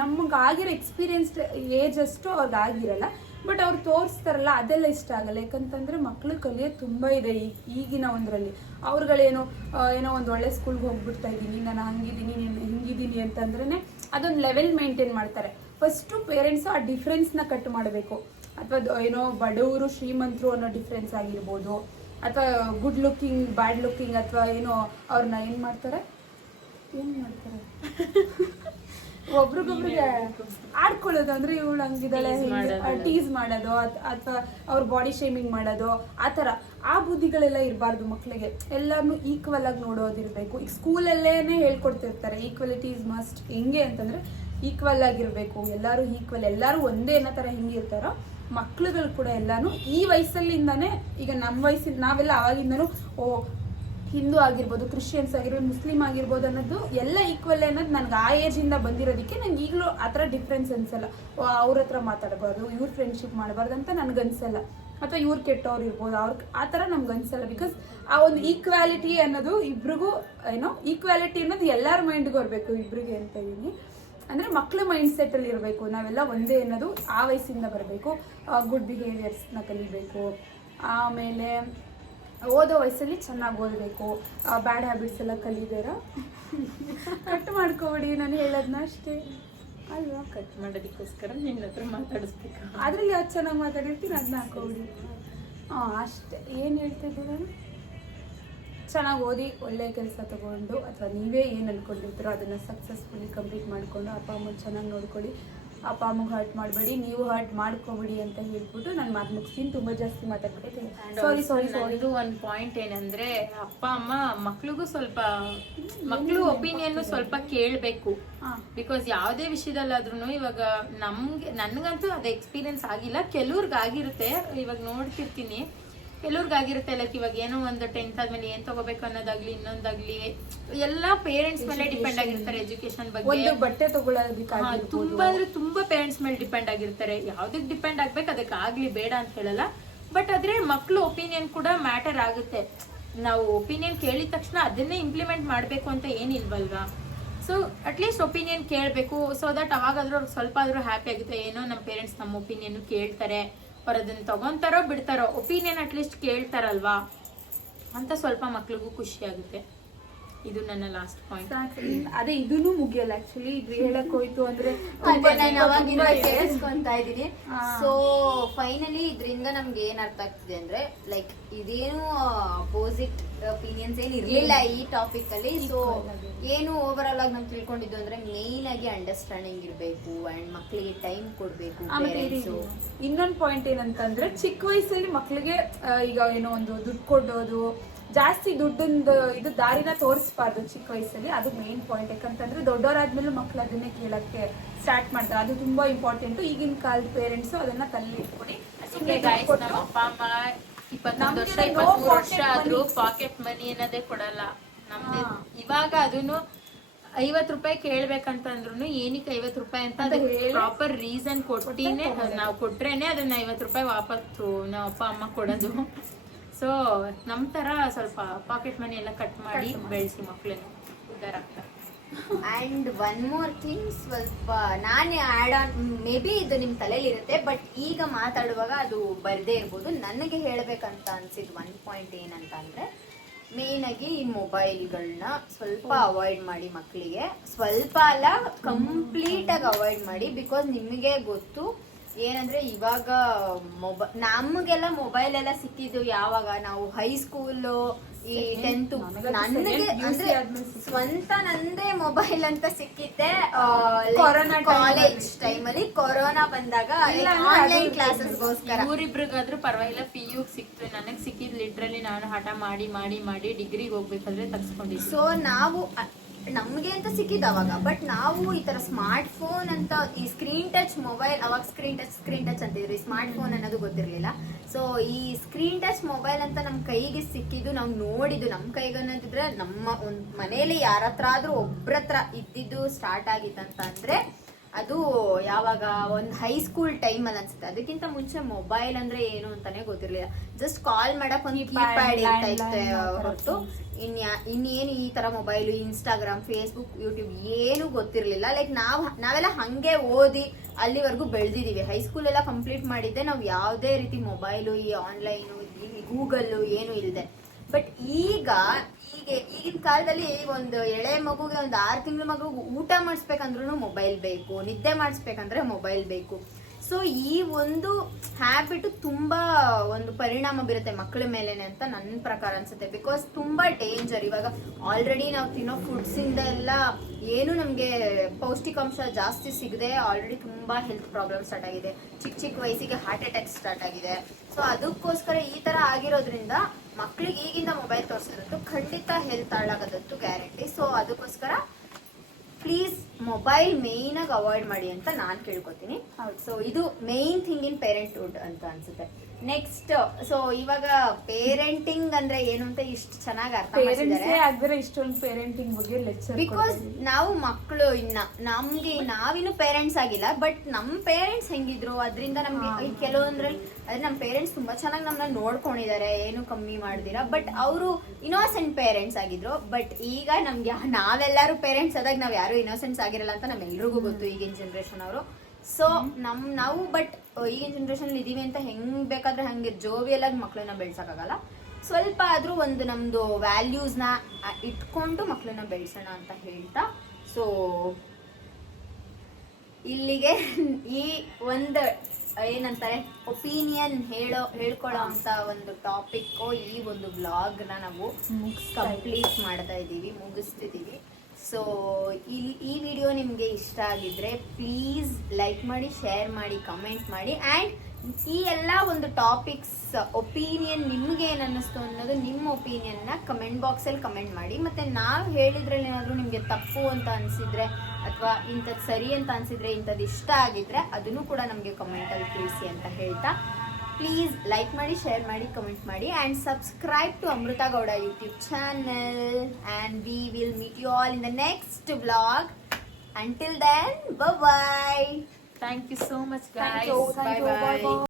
ನಮಗಾಗಿರೋ ಎಕ್ಸ್ಪೀರಿಯನ್ಸ್ಡ್ ಏಜ್ ಅಷ್ಟು ಅವ್ರಿಗೆ ಆಗಿರಲ್ಲ. ಬಟ್ ಅವ್ರು ತೋರಿಸ್ತಾರಲ್ಲ ಅದೆಲ್ಲ ಇಷ್ಟ ಆಗಲ್ಲ. ಯಾಕಂತಂದರೆ ಮಕ್ಕಳು ಕಲಿಯೋದು ತುಂಬ ಇದೆ ಈಗಿನ ಒಂದರಲ್ಲಿ. ಅವ್ರುಗಳೇನೋ ಒಂದು ಒಳ್ಳೆ ಸ್ಕೂಲ್ಗೆ ಹೋಗ್ಬಿಡ್ತಾ ಇದ್ದೀನಿ, ನಾನು ಹಂಗಿದ್ದೀನಿ, ಹಿಂಗಿದ್ದೀನಿ ಅಂತಂದ್ರೆ ಅದೊಂದು ಲೆವೆಲ್ ಮೇಂಟೈನ್ ಮಾಡ್ತಾರೆ. ಫಸ್ಟು ಪೇರೆಂಟ್ಸು ಆ ಡಿಫ್ರೆನ್ಸ್ನ ಕಟ್ ಮಾಡಬೇಕು. ಅಥವಾ ಏನೋ ಬಡವರು ಶ್ರೀಮಂತರು ಅನ್ನೋ ಡಿಫ್ರೆನ್ಸ್ ಆಗಿರ್ಬೋದು, ಅಥವಾ ಗುಡ್ ಲುಕ್ಕಿಂಗ್ ಬ್ಯಾಡ್ ಲುಕ್ಕಿಂಗ್, ಅಥವಾ ಏನೋ ಅವ್ರನ್ನ ಏನು ಮಾಡ್ತಾರೆ ಒಬ್ರಿಗೊಬ್ರಿಗೆ ಆಡ್ಕೊಳ್ಳೋದು, ಅಂದ್ರೆ ಇವಳು ಹಂಗಿದ್ದಾಳೆ ಟೀಸ್ ಮಾಡೋದು, ಅಥವಾ ಅವ್ರ ಬಾಡಿ ಶೇಮಿಂಗ್ ಮಾಡೋದು, ಆ ಥರ ಆ ಬುದ್ಧಿಗಳೆಲ್ಲ ಇರಬಾರ್ದು ಮಕ್ಕಳಿಗೆ. ಎಲ್ಲರನ್ನೂ ಈಕ್ವಲ್ ಆಗಿ ನೋಡೋದಿರಬೇಕು. ಈಗ ಸ್ಕೂಲಲ್ಲೇನೆ ಹೇಳ್ಕೊಡ್ತಿರ್ತಾರೆ ಈಕ್ವಾಲಿಟಿ ಇಸ್ ಮಸ್ಟ್. ಹೆಂಗೆ ಅಂತಂದ್ರೆ ಈಕ್ವಲ್ ಆಗಿರಬೇಕು, ಎಲ್ಲರೂ ಈಕ್ವಲ್, ಎಲ್ಲರೂ ಒಂದೇ ಅನ್ನೋ ಥರ ಹೆಂಗಿರ್ತಾರೋ ಮಕ್ಳುಗಳು ಕೂಡ ಎಲ್ಲಾನು ಈ ವಯಸ್ಸಲ್ಲಿಂದಾನೇ. ಈಗ ನಮ್ಮ ವಯಸ್ಸಿನ ನಾವೆಲ್ಲ ಆವಾಗಿಂದನೂ ಹಿಂದೂ ಆಗಿರ್ಬೋದು, ಕ್ರಿಶ್ಚಿಯನ್ಸ್ ಆಗಿರ್ಬೋದು, ಮುಸ್ಲಿಂ ಆಗಿರ್ಬೋದು ಅನ್ನೋದು ಎಲ್ಲ ಈಕ್ವಲ್ ಅನ್ನೋದು ನನಗೆ ಆ ಏಜಿಂದ ಬಂದಿರೋದಕ್ಕೆ ನಂಗೆ ಈಗಲೂ ಆ ಥರ ಡಿಫ್ರೆನ್ಸ್ ಅನ್ಸಲ್ಲ. ಅವ್ರ ಹತ್ರ ಮಾತಾಡಬಾರ್ದು, ಇವ್ರ ಫ್ರೆಂಡ್ಶಿಪ್ ಮಾಡಬಾರ್ದು ಅಂತ ನನಗನ್ಸಲ್ಲ. ಅಥವಾ ಇವ್ರು ಕೆಟ್ಟವ್ರು ಇರ್ಬೋದು, ಆ ಥರ ನಮ್ಗೆ ಅನ್ಸಲ್ಲ. ಬಿಕಾಸ್ ಆ ಒಂದು ಈಕ್ವಾಲಿಟಿ ಅನ್ನೋದು ಇಬ್ರಿಗೂ ಈಕ್ವಾಲಿಟಿ ಅನ್ನೋದು ಎಲ್ಲರ ಮೈಂಡ್ಗೂ ಬರಬೇಕು ಇಬ್ರಿಗೆ ಅಂತ ಇದೀನಿ. ಅಂದರೆ ಮಕ್ಳ ಮೈಂಡ್ ಸೆಟ್ಟಲ್ಲಿ ಇರಬೇಕು, ನಾವೆಲ್ಲ ಒಂದೇ ಅನ್ನೋದು ಆ ವಯಸ್ಸಿಂದ ಬರಬೇಕು. ಗುಡ್ ಬಿಹೇವಿಯರ್ಸ್ನ ಕಲಿಬೇಕು. ಆಮೇಲೆ ಓದೋ ವಯಸ್ಸಲ್ಲಿ ಚೆನ್ನಾಗಿ ಓದಬೇಕು. ಬ್ಯಾಡ್ ಹ್ಯಾಬಿಟ್ಸ್ ಎಲ್ಲ ಕಲಿಬೇರ ಕಟ್ ಮಾಡ್ಕೊಬಿಡಿ ನಾನು ಹೇಳೋದನ್ನ ಅಷ್ಟೇ ಅಲ್ವಾ. ಕಟ್ ಮಾಡೋದಕ್ಕೋಸ್ಕರ ನಿನ್ನ ಹತ್ರ ಮಾತಾಡಿಸ್ಬೇಕು. ಅದರಲ್ಲಿ ಯಾವ್ದು ಚೆನ್ನಾಗಿ ಮಾತಾಡಿರ್ತೀನಿ ಅದನ್ನ ಹಾಕೋಬಿಡಿ. ಅಷ್ಟೇ. ಏನು ಹೇಳ್ತಿದ್ದೆ ನಾನು? ಚೆನ್ನಾಗಿ ಓದಿ ಒಳ್ಳೆಯ ಕೆಲಸ ತಗೊಂಡು ಅಥವಾ ನೀವೇ ಏನು ಅಂದ್ಕೊಂಡಿರ್ತೀರೋ ಅದನ್ನು ಸಕ್ಸಸ್ಫುಲಿ ಕಂಪ್ಲೀಟ್ ಮಾಡಿಕೊಂಡು ಅಪ್ಪ ಅಮ್ಮ ಚೆನ್ನಾಗಿ ನೋಡ್ಕೊಳ್ಳಿ. ಅಪ್ಪ ಅಮ್ಮಗೆ ಹರ್ಟ್ ಮಾಡಬೇಡಿ, ನೀವು ಹರ್ಟ್ ಮಾಡ್ಕೊಬಿಡಿ ಅಂತ ಹೇಳ್ಬಿಟ್ಟು ನಾನು ಮಾತು ಮುಗಿಸ್ತೀನಿ. ತುಂಬ ಜಾಸ್ತಿ ಮಾತಾಡ್ಬಿಟ್ಟಿದ್ದೀನಿ. ಸಾರಿ. ಇದು ಒಂದು ಪಾಯಿಂಟ್ ಏನಂದ್ರೆ ಅಪ್ಪ ಅಮ್ಮ ಮಕ್ಳಿಗೂ ಸ್ವಲ್ಪ ಮಕ್ಳು ಒಪಿನಿಯನ್ ಸ್ವಲ್ಪ ಕೇಳಬೇಕು. ಬಿಕಾಸ್ ಯಾವುದೇ ವಿಷಯದಲ್ಲಾದ್ರೂ ಇವಾಗ ನನ್ಗಂತೂ ಅದು ಎಕ್ಸ್ಪೀರಿಯನ್ಸ್ ಆಗಿಲ್ಲ, ಕೆಲವ್ರಿಗಾಗಿರುತ್ತೆ. ಇವಾಗ ನೋಡ್ತಿರ್ತೀನಿ ಕೆಲವ್ರಿಗಾಗಿರುತ್ತೆ. ಲೈಕ್ ಇವಾಗ ಏನೋ ಒಂದು 10th ಆದ್ಮೇಲೆ ಏನ್ ತಗೋಬೇಕು ಅನ್ನೋದಾಗ್ಲಿ ಇನ್ನೊಂದಾಗ್ಲಿ ಎಲ್ಲ ಪೇರೆಂಟ್ಸ್ ಮೇಲೆ ಡಿಪೆಂಡ್ ಆಗಿರ್ತಾರೆ. ಎಜುಕೇಶನ್ ಬಗ್ಗೆ ಬಟ್ಟೆ ತಗೊಳ್ಳೋದಕ್ಕೆ ತುಂಬಾ ಅಂದ್ರೆ ತುಂಬಾ ಪೇರೆಂಟ್ಸ್ ಮೇಲೆ ಡಿಪೆಂಡ್ ಆಗಿರ್ತಾರೆ. ಯಾವ್ದಕ್ ಡಿಪೆಂಡ್ ಆಗ್ಬೇಕು ಅದಕ್ಕೆ ಆಗ್ಲಿ ಬೇಡ ಅಂತ ಹೇಳಲ್ಲ. ಬಟ್ ಆದ್ರೆ ಮಕ್ಳು ಒಪಿನಿಯನ್ ಕೂಡ ಮ್ಯಾಟರ್ ಆಗುತ್ತೆ. ನಾವು ಒಪಿನಿಯನ್ ಕೇಳಿದ ತಕ್ಷಣ ಅದನ್ನೇ ಇಂಪ್ಲಿಮೆಂಟ್ ಮಾಡ್ಬೇಕು ಅಂತ ಏನಿಲ್ವಲ್ವಾ. ಸೊ ಅಟ್ಲೀಸ್ಟ್ ಒಪಿನಿಯನ್ ಕೇಳಬೇಕು. ಸೊ ದಟ್ ಅವಾಗಾದ್ರೂ ಅವ್ರಿಗೆ ಸ್ವಲ್ಪ ಆದ್ರೂ ಹ್ಯಾಪಿ ಆಗುತ್ತೆ. ಏನೋ ನಮ್ಮ ಪೇರೆಂಟ್ಸ್ ನಮ್ಮ ಒಪಿನಿಯನ್ ಕೇಳ್ತಾರೆ, ಅವ್ರು ಅದನ್ನ ತಗೊಂತಾರೋ ಬಿಡ್ತಾರೋ, ಒಪಿನಿಯನ್ ಅಟ್ಲೀಸ್ಟ್ ಕೇಳ್ತಾರಲ್ವಾ ಅಂತ ಸ್ವಲ್ಪ ಮಕ್ಳಿಗೂ ಖುಷಿ ಆಗುತ್ತೆ. ಇದು ನನ್ನ ಲಾಸ್ಟ್ ಪಾಯಿಂಟ್. ಅದೇ ಇದೂ ಮುಗಿಯಲ್ಲ ಆಕ್ಚುಲಿ. ಇದು ಹೇಳಕ್ ಹೋಯ್ತು ಅಂದ್ರೆ ಕೇಳಿಸ್ಕೊಂತಾ ಇದೀನಿ. ಸೊ ಫೈನಲಿ ಇದರಿಂದ ನಮ್ಗೆ ಏನ್ ಅರ್ಥ ಆಗ್ತಿದೆ ಅಂದ್ರೆ ಲೈಕ್ ಇದೇನು ಅಪೋಸಿಟ್ ಒಪಿನಿಯನ್ಸ್ ಏನ್ ಇರ್ಲಿಲ್ಲ ಈ ಟಾಪಿಕ್ ಅಲ್ಲಿ. ಸೊ ಏನು ಓವರ್ ಆಲ್ ಆಗಿ ನಾವು ತಿಳ್ಕೊಂಡಿದ್ದು ಅಂದ್ರೆ ಮೇನ್ ಆಗಿ ಅಂಡರ್ಸ್ಟ್ಯಾಂಡಿಂಗ್ ಇರ್ಬೇಕು ಅಂಡ್ ಮಕ್ಳಿಗೆ ಟೈಮ್ ಕೊಡ್ಬೇಕು. ಇನ್ನೊಂದು ಪಾಯಿಂಟ್ ಏನಂತಂದ್ರೆ ಚಿಕ್ಕ ವಯಸ್ಸಲ್ಲಿ ಮಕ್ಳಿಗೆ ಈಗ ಏನೋ ಒಂದು ದುಡ್ಡು ಕೊಡೋದು, ಜಾಸ್ತಿ ದುಡ್ಡಿಂದು ಇದು ದಾರಿನ ತೋರಿಸಬಾರ್ದು ಚಿಕ್ಕ ವಯಸ್ಸಲ್ಲಿ. ಅದು ಮೇನ್ ಪಾಯಿಂಟ್. ಯಾಕಂತಂದ್ರೆ ದೊಡ್ಡವರಾದ್ಮೇಲೆ ಮಕ್ಳು ಅದನ್ನೇ ಕೇಳಕ್ಕೆ ಸ್ಟಾರ್ಟ್ ಮಾಡ್ತಾರೆ. ಅದು ತುಂಬಾ ಇಂಪಾರ್ಟೆಂಟ್. ಈಗಿನ ಕಾಲದ ಪೇರೆಂಟ್ಸ್ ಅದನ್ನ ತಲೆ ಇಟ್ಕೊಡಿ. ನಮ್ಮ ಅಪ್ಪ ಅಮ್ಮ 21 ವರ್ಷ ಆದ್ರೂ ಪಾಕೆಟ್ ಮನಿ ಅನ್ನೋದೇ ಕೊಡಲ್ಲ ನಮ್ದು. ಇವಾಗ ಅದನ್ನು 50 ರೂಪಾಯಿ ಕೇಳ್ಬೇಕಂತಂದ್ರು ಏನಕ್ಕೆ 50 ರೂಪಾಯಿ ಅಂತ ಪ್ರಾಪರ್ ರೀಸನ್ ಕೊಟ್ಟಿನೇ ನಾವು ಕೊಟ್ರೇನೆ ಅದನ್ನ 50 ರೂಪಾಯಿ ವಾಪಸ್ಸು ನಮ್ಮ ಅಪ್ಪ ಅಮ್ಮ ಕೊಡೋದು. ಸೊ ನಮ್ ತರ ಸ್ವಲ್ಪ ಪಾಕೆಟ್ ಮನಿ ಎಲ್ಲ ಕಟ್ ಮಾಡಿ ಬೆಳೆಸಿ ಮಕ್ಳನ್ನ ಉದ್ದಾರ ಆಗ್ತಾರೆ. ಅಂಡ್ ಒನ್ ಮೋರ್ ಥಿಂಗ್, ಸ್ವಲ್ಪ ನಾನೇ ಆಡ್ ಆನ್, ಮೇ ಬಿ ಇದು ನಿಮ್ ತಲೆಯಲ್ಲಿ ಇರುತ್ತೆ ಬಟ್ ಈಗ ಮಾತಾಡುವಾಗ ಅದು ಬರ್ದೇ ಇರ್ಬೋದು. ನನಗೆ ಹೇಳ್ಬೇಕಂತ ಅನ್ಸಿದ್ ಒನ್ ಪಾಯಿಂಟ್ ಏನಂತ ಅಂದ್ರೆ ಮೇನ್ ಆಗಿ ಈ ಮೊಬೈಲ್ಗಳನ್ನ ಸ್ವಲ್ಪ ಅವಾಯ್ಡ್ ಮಾಡಿ ಮಕ್ಕಳಿಗೆ. ಸ್ವಲ್ಪ ಅಲ್ಲ, ಕಂಪ್ಲೀಟ್ ಆಗಿ ಅವಾಯ್ಡ್ ಮಾಡಿ. ಬಿಕಾಸ್ ನಿಮಗೆ ಗೊತ್ತು ಏನಂದ್ರೆ ಇವಾಗ ನಮಗೆಲ್ಲ ಮೊಬೈಲ್ ಎಲ್ಲ ಸಿಕ್ಕಿದ್ದು ಯಾವಾಗ ನಾವು ಹೈಸ್ಕೂಲ್ ಈ 10th. ನನಗೆ ಅಂದ್ರೆ ಸ್ವಂತ ನಂದೇ ಮೊಬೈಲ್ ಅಂತ ಸಿಕ್ಕಿದ್ದೆ ಕಾಲೇಜ್ ಟೈಮ್ ಅಲ್ಲಿ. ಕೊರೋನಾ ಬಂದಾಗ ಆನ್ಲೈನ್ ಕ್ಲಾಸಸ್ಗೋಸ್ಕರ. ಇವರಿಬ್ರಿಗಾದ್ರೂ ಪರವಾಗಿಲ್ಲ, PU ಸಿಕ್ತು. ನನಗ್ ಸಿಕ್ಕಿದ್ ಲಿಟ್ರಲಿ ನಾನು ಹಠ ಮಾಡಿ ಮಾಡಿ ಮಾಡಿ ಡಿಗ್ರಿಗೆ ಹೋಗ್ಬೇಕಾದ್ರೆ ತಗ್ಸ್ಕೊಂಡಿದ್ದೆ. ಸೊ ನಾವು ನಮ್ಗೆ ಅಂತ ಸಿಕ್ಕಿದ್ ಅವಾಗ. ಬಟ್ ನಾವು ಈ ತರ ಸ್ಮಾರ್ಟ್ ಫೋನ್ ಅಂತ ಈ ಸ್ಕ್ರೀನ್ ಟಚ್ ಮೊಬೈಲ್, ಅವಾಗ ಸ್ಕ್ರೀನ್ ಟಚ್ ಅಂತಿದ್ರಿ, ಸ್ಮಾರ್ಟ್ ಫೋನ್ ಅನ್ನೋದು ಗೊತ್ತಿರ್ಲಿಲ್ಲ. ಸೊ ಈ ಸ್ಕ್ರೀನ್ ಟಚ್ ಮೊಬೈಲ್ ಅಂತ ನಮ್ ಕೈಗೆ ಸಿಕ್ಕಿದ್ದು, ನಾವು ನೋಡಿದ್ದು ನಮ್ ಕೈಗೆ ಅನ್ನೋದಿದ್ರೆ ನಮ್ಮ ಒಂದ್ ಮನೇಲಿ ಯಾರ ಹತ್ರ ಆದ್ರೂ ಒಬ್ರ ಹತ್ರ ಇದ್ದಿದ್ದು ಸ್ಟಾರ್ಟ್ ಆಗಿತ್ತಂತ ಅಂದ್ರೆ ಅದು ಯಾವಾಗ ಒಂದು ಹೈಸ್ಕೂಲ್ ಟೈಮ್ ಅಲ್ಲಿ ಅನ್ಸುತ್ತೆ. ಅದಕ್ಕಿಂತ ಮುಂಚೆ ಮೊಬೈಲ್ ಅಂದ್ರೆ ಏನು ಅಂತಾನೆ ಗೊತ್ತಿರ್ಲಿಲ್ಲ. ಜಸ್ಟ್ ಕಾಲ್ ಮಾಡಕ್ ಒಂದು ಕೀಪ್ಯಾಡ್ ಇರ್ತಾ ಇತ್ತು ಹೊರತು ಇನ್ನೇನು ಈ ತರ ಮೊಬೈಲ್, ಇನ್ಸ್ಟಾಗ್ರಾಮ್, ಫೇಸ್ಬುಕ್, ಯೂಟ್ಯೂಬ್ ಏನು ಗೊತ್ತಿರ್ಲಿಲ್ಲ. ಲೈಕ್ ನಾವೆಲ್ಲ ಹಂಗೆ ಓದಿ ಅಲ್ಲಿವರೆಗೂ ಬೆಳೆದಿದೀವಿ. ಹೈಸ್ಕೂಲ್ ಎಲ್ಲ ಕಂಪ್ಲೀಟ್ ಮಾಡಿದ್ದೆ ನಾವು ಯಾವುದೇ ರೀತಿ ಮೊಬೈಲು, ಈ ಆನ್ಲೈನು, ಈ ಗೂಗಲ್ ಏನು ಇಲ್ಲದೆ. ಬಟ್ ಈಗಿನ ಕಾಲದಲ್ಲಿ ಒಂದು ಎಳೆ ಮಗುಗೆ, ಒಂದು 6 ತಿಂಗಳ ಮಗುಗೆ ಊಟ ಮಾಡಿಸ್ಬೇಕಂದ್ರೂ ಮೊಬೈಲ್ ಬೇಕು, ನಿದ್ದೆ ಮಾಡಿಸ್ಬೇಕಂದ್ರೆ ಮೊಬೈಲ್ ಬೇಕು. ಸೊ ಈ ಒಂದು ಹ್ಯಾಬಿಟ್ ತುಂಬಾ ಒಂದು ಪರಿಣಾಮ ಬೀರುತ್ತೆ ಮಕ್ಕಳ ಮೇಲೆನೆ ಅಂತ ನನ್ನ ಪ್ರಕಾರ ಅನ್ಸುತ್ತೆ. ಬಿಕಾಸ್ ತುಂಬಾ ಡೇಂಜರ್. ಇವಾಗ ಆಲ್ರೆಡಿ ನಾವು ತಿನ್ನೋ ಫುಡ್ಸ್ ಇಂದ ಎಲ್ಲ ಏನು ನಮ್ಗೆ ಪೌಷ್ಟಿಕಾಂಶ ಜಾಸ್ತಿ ಸಿಗದೆ ಆಲ್ರೆಡಿ ತುಂಬಾ ಹೆಲ್ತ್ ಪ್ರಾಬ್ಲಮ್ ಸ್ಟಾರ್ಟ್ ಆಗಿದೆ. ಚಿಕ್ಕ ವಯಸ್ಸಿಗೆ ಹಾರ್ಟ್ ಅಟ್ಯಾಕ್ ಸ್ಟಾರ್ಟ್ ಆಗಿದೆ. ಸೊ ಅದಕ್ಕೋಸ್ಕರ ಈ ತರ ಆಗಿರೋದ್ರಿಂದ ಮಕ್ಳಿಗೆ ಈಗಿಂದ ಮೊಬೈಲ್ ತೋರಿಸೋದಂತೂ ಖಂಡಿತ ಹೆಲ್ತ್ ಹಾಳಾಗೋದಂತೂ ಗ್ಯಾರಂಟಿ. ಸೊ ಅದಕ್ಕೋಸ್ಕರ ಪ್ಲೀಸ್ ಮೊಬೈಲ್ ಮೇನ್ ಆಗಿ ಅವಾಯ್ಡ್ ಮಾಡಿ ಅಂತ ನಾನ್ ಕೇಳ್ಕೊತೀನಿ. ಸೊ ಇದು ಮೇನ್ ಥಿಂಗ್ ಇನ್ ಪೇರೆಂಟ್ಹುಡ್ ಅಂತ ಅನ್ಸುತ್ತೆ. ನೆಕ್ಸ್ಟ್ ಸೊ ಇವಾಗ ಪೇರೆಂಟಿಂಗ್ ಅಂದ್ರೆ ಏನು ಅಂತ ಇಷ್ಟು ಚೆನ್ನಾಗಿ ಅರ್ಥ ಪೇರೆಂಟ್ಸೇ ಮಾಡಿದ್ದಾರೆ. ಆಗಿದ್ರೆ ಇಷ್ಟೊಂದು ಪೇರೆಂಟಿಂಗ್ ಬಗ್ಗೆ ಲೆಕ್ಚರ್ ಬಿಕಾಸ್ ನಾವು ಮಕ್ಕಳು ನಮ್ಗೆ ನಾವಿನ್ನು ಪೇರೆಂಟ್ಸ್ ಆಗಿಲ್ಲ, ಬಟ್ ನಮ್ ಪೇರೆಂಟ್ಸ್ ಹೆಂಗಿದ್ರು ಅದರಿಂದ ನಮ್ಗೆ ಈ ಕೆಲವೊಂದ್ರಲ್ಲಿ ಅದೇ ನಮ್ ಪೇರೆಂಟ್ಸ್ ತುಂಬಾ ಚೆನ್ನಾಗಿ ನಮ್ಮನ್ನ ನೋಡ್ಕೊಂಡಿದ್ದಾರೆ, ಏನು ಕಮ್ಮಿ ಮಾಡ್ದಿರಾ. ಬಟ್ ಅವರು ಇನೋಸೆಂಟ್ ಪೇರೆಂಟ್ಸ್ ಆಗಿದ್ರು. ಬಟ್ ಈಗ ನಮ್ಗೆ ನಾವೆಲ್ಲರೂ ಪೇರೆಂಟ್ಸ್ ಆದಾಗ ನಾವ್ ಯಾರು ಇನೋಸೆಂಟ್ಸ್ ಆಗಿರಲ್ಲ ಅಂತ ನಮ್ಮೆಲ್ರಿಗೂ ಗೊತ್ತು ಈಗಿನ ಜನರೇಷನ್ ಅವರು. ಸೊ ನಾವು ಬಟ್ ಈಗಿನ ಜನರೇಷನ್ ಇದೀವಿ ಅಂತ ಹೆಂಗ್ ಬೇಕಾದ್ರೆ ಹಂಗೆ ಜೋವಿಯಲ್ ಆಗಿ ಮಕ್ಕಳನ್ನ ಬೆಳ್ಸಕ್ಕಾಗಲ್ಲ. ಸ್ವಲ್ಪ ಆದ್ರೂ ಒಂದು ನಮ್ದು ವ್ಯಾಲ್ಯೂಸ್ ನ ಇಟ್ಕೊಂಡು ಮಕ್ಕಳನ್ನ ಬೆಳೆಸೋಣ ಅಂತ ಹೇಳ್ತಾ, ಸೊ ಇಲ್ಲಿಗೆ ಈ ಒಂದು ಏನಂತಾರೆ ಒಪಿನಿಯನ್ ಹೇಳ್ಕೊಳ್ಳೋ ಅಂತ ಒಂದು ಟಾಪಿಕ್ ಈ ಒಂದು ವ್ಲಾಗ್ ನ ನಾವು ಕಂಪ್ಲೀಟ್ ಮಾಡ್ತಾ ಇದೀವಿ, ಮುಗಿಸ್ತಿದೀವಿ. ಸೊ ಈ ವಿಡಿಯೋ ನಿಮ್ಗೆ ಇಷ್ಟ ಆಗಿದ್ರೆ ಪ್ಲೀಸ್ ಲೈಕ್ ಮಾಡಿ, ಶೇರ್ ಮಾಡಿ, ಕಮೆಂಟ್ ಮಾಡಿ. ಅಂಡ್ ಈ ಎಲ್ಲ ಒಂದು ಟಾಪಿಕ್ಸ್ ಒಪಿನಿಯನ್ ನಿಮ್ಗೆ ಏನ್ ಅನ್ನಿಸ್ತು ಅನ್ನೋದು ನಿಮ್ಮ ಒಪಿನಿಯನ್ ನ ಕಮೆಂಟ್ ಬಾಕ್ಸ್ ಅಲ್ಲಿ ಕಮೆಂಟ್ ಮಾಡಿ. ಮತ್ತೆ ನಾವು ಹೇಳಿದ್ರಲ್ಲಿ ಏನಾದ್ರು ನಿಮ್ಗೆ ತಪ್ಪು ಅಂತ ಅನ್ಸಿದ್ರೆ ಅಥವಾ ಇಂಥದ್ ಸರಿ ಅಂತ ಅನ್ಸಿದ್ರೆ, ಇಂಥದ್ದು ಇಷ್ಟ ಆಗಿದ್ರೆ ಅದನ್ನು ಕೂಡ ನಮ್ಗೆ ಕಮೆಂಟ್ ಅಲ್ಲಿ ತಿಳಿಸಿ ಅಂತ ಹೇಳ್ತಾ, ಪ್ಲೀಸ್ ಲೈಕ್ ಮಾಡಿ, ಶೇರ್ ಮಾಡಿ, ಕಮೆಂಟ್ ಮಾಡಿ and subscribe to Amrutha Gowda YouTube channel. And we will meet you all in the next vlog. Until then, bye bye. Thank you so much, Thank guys. you. Bye bye.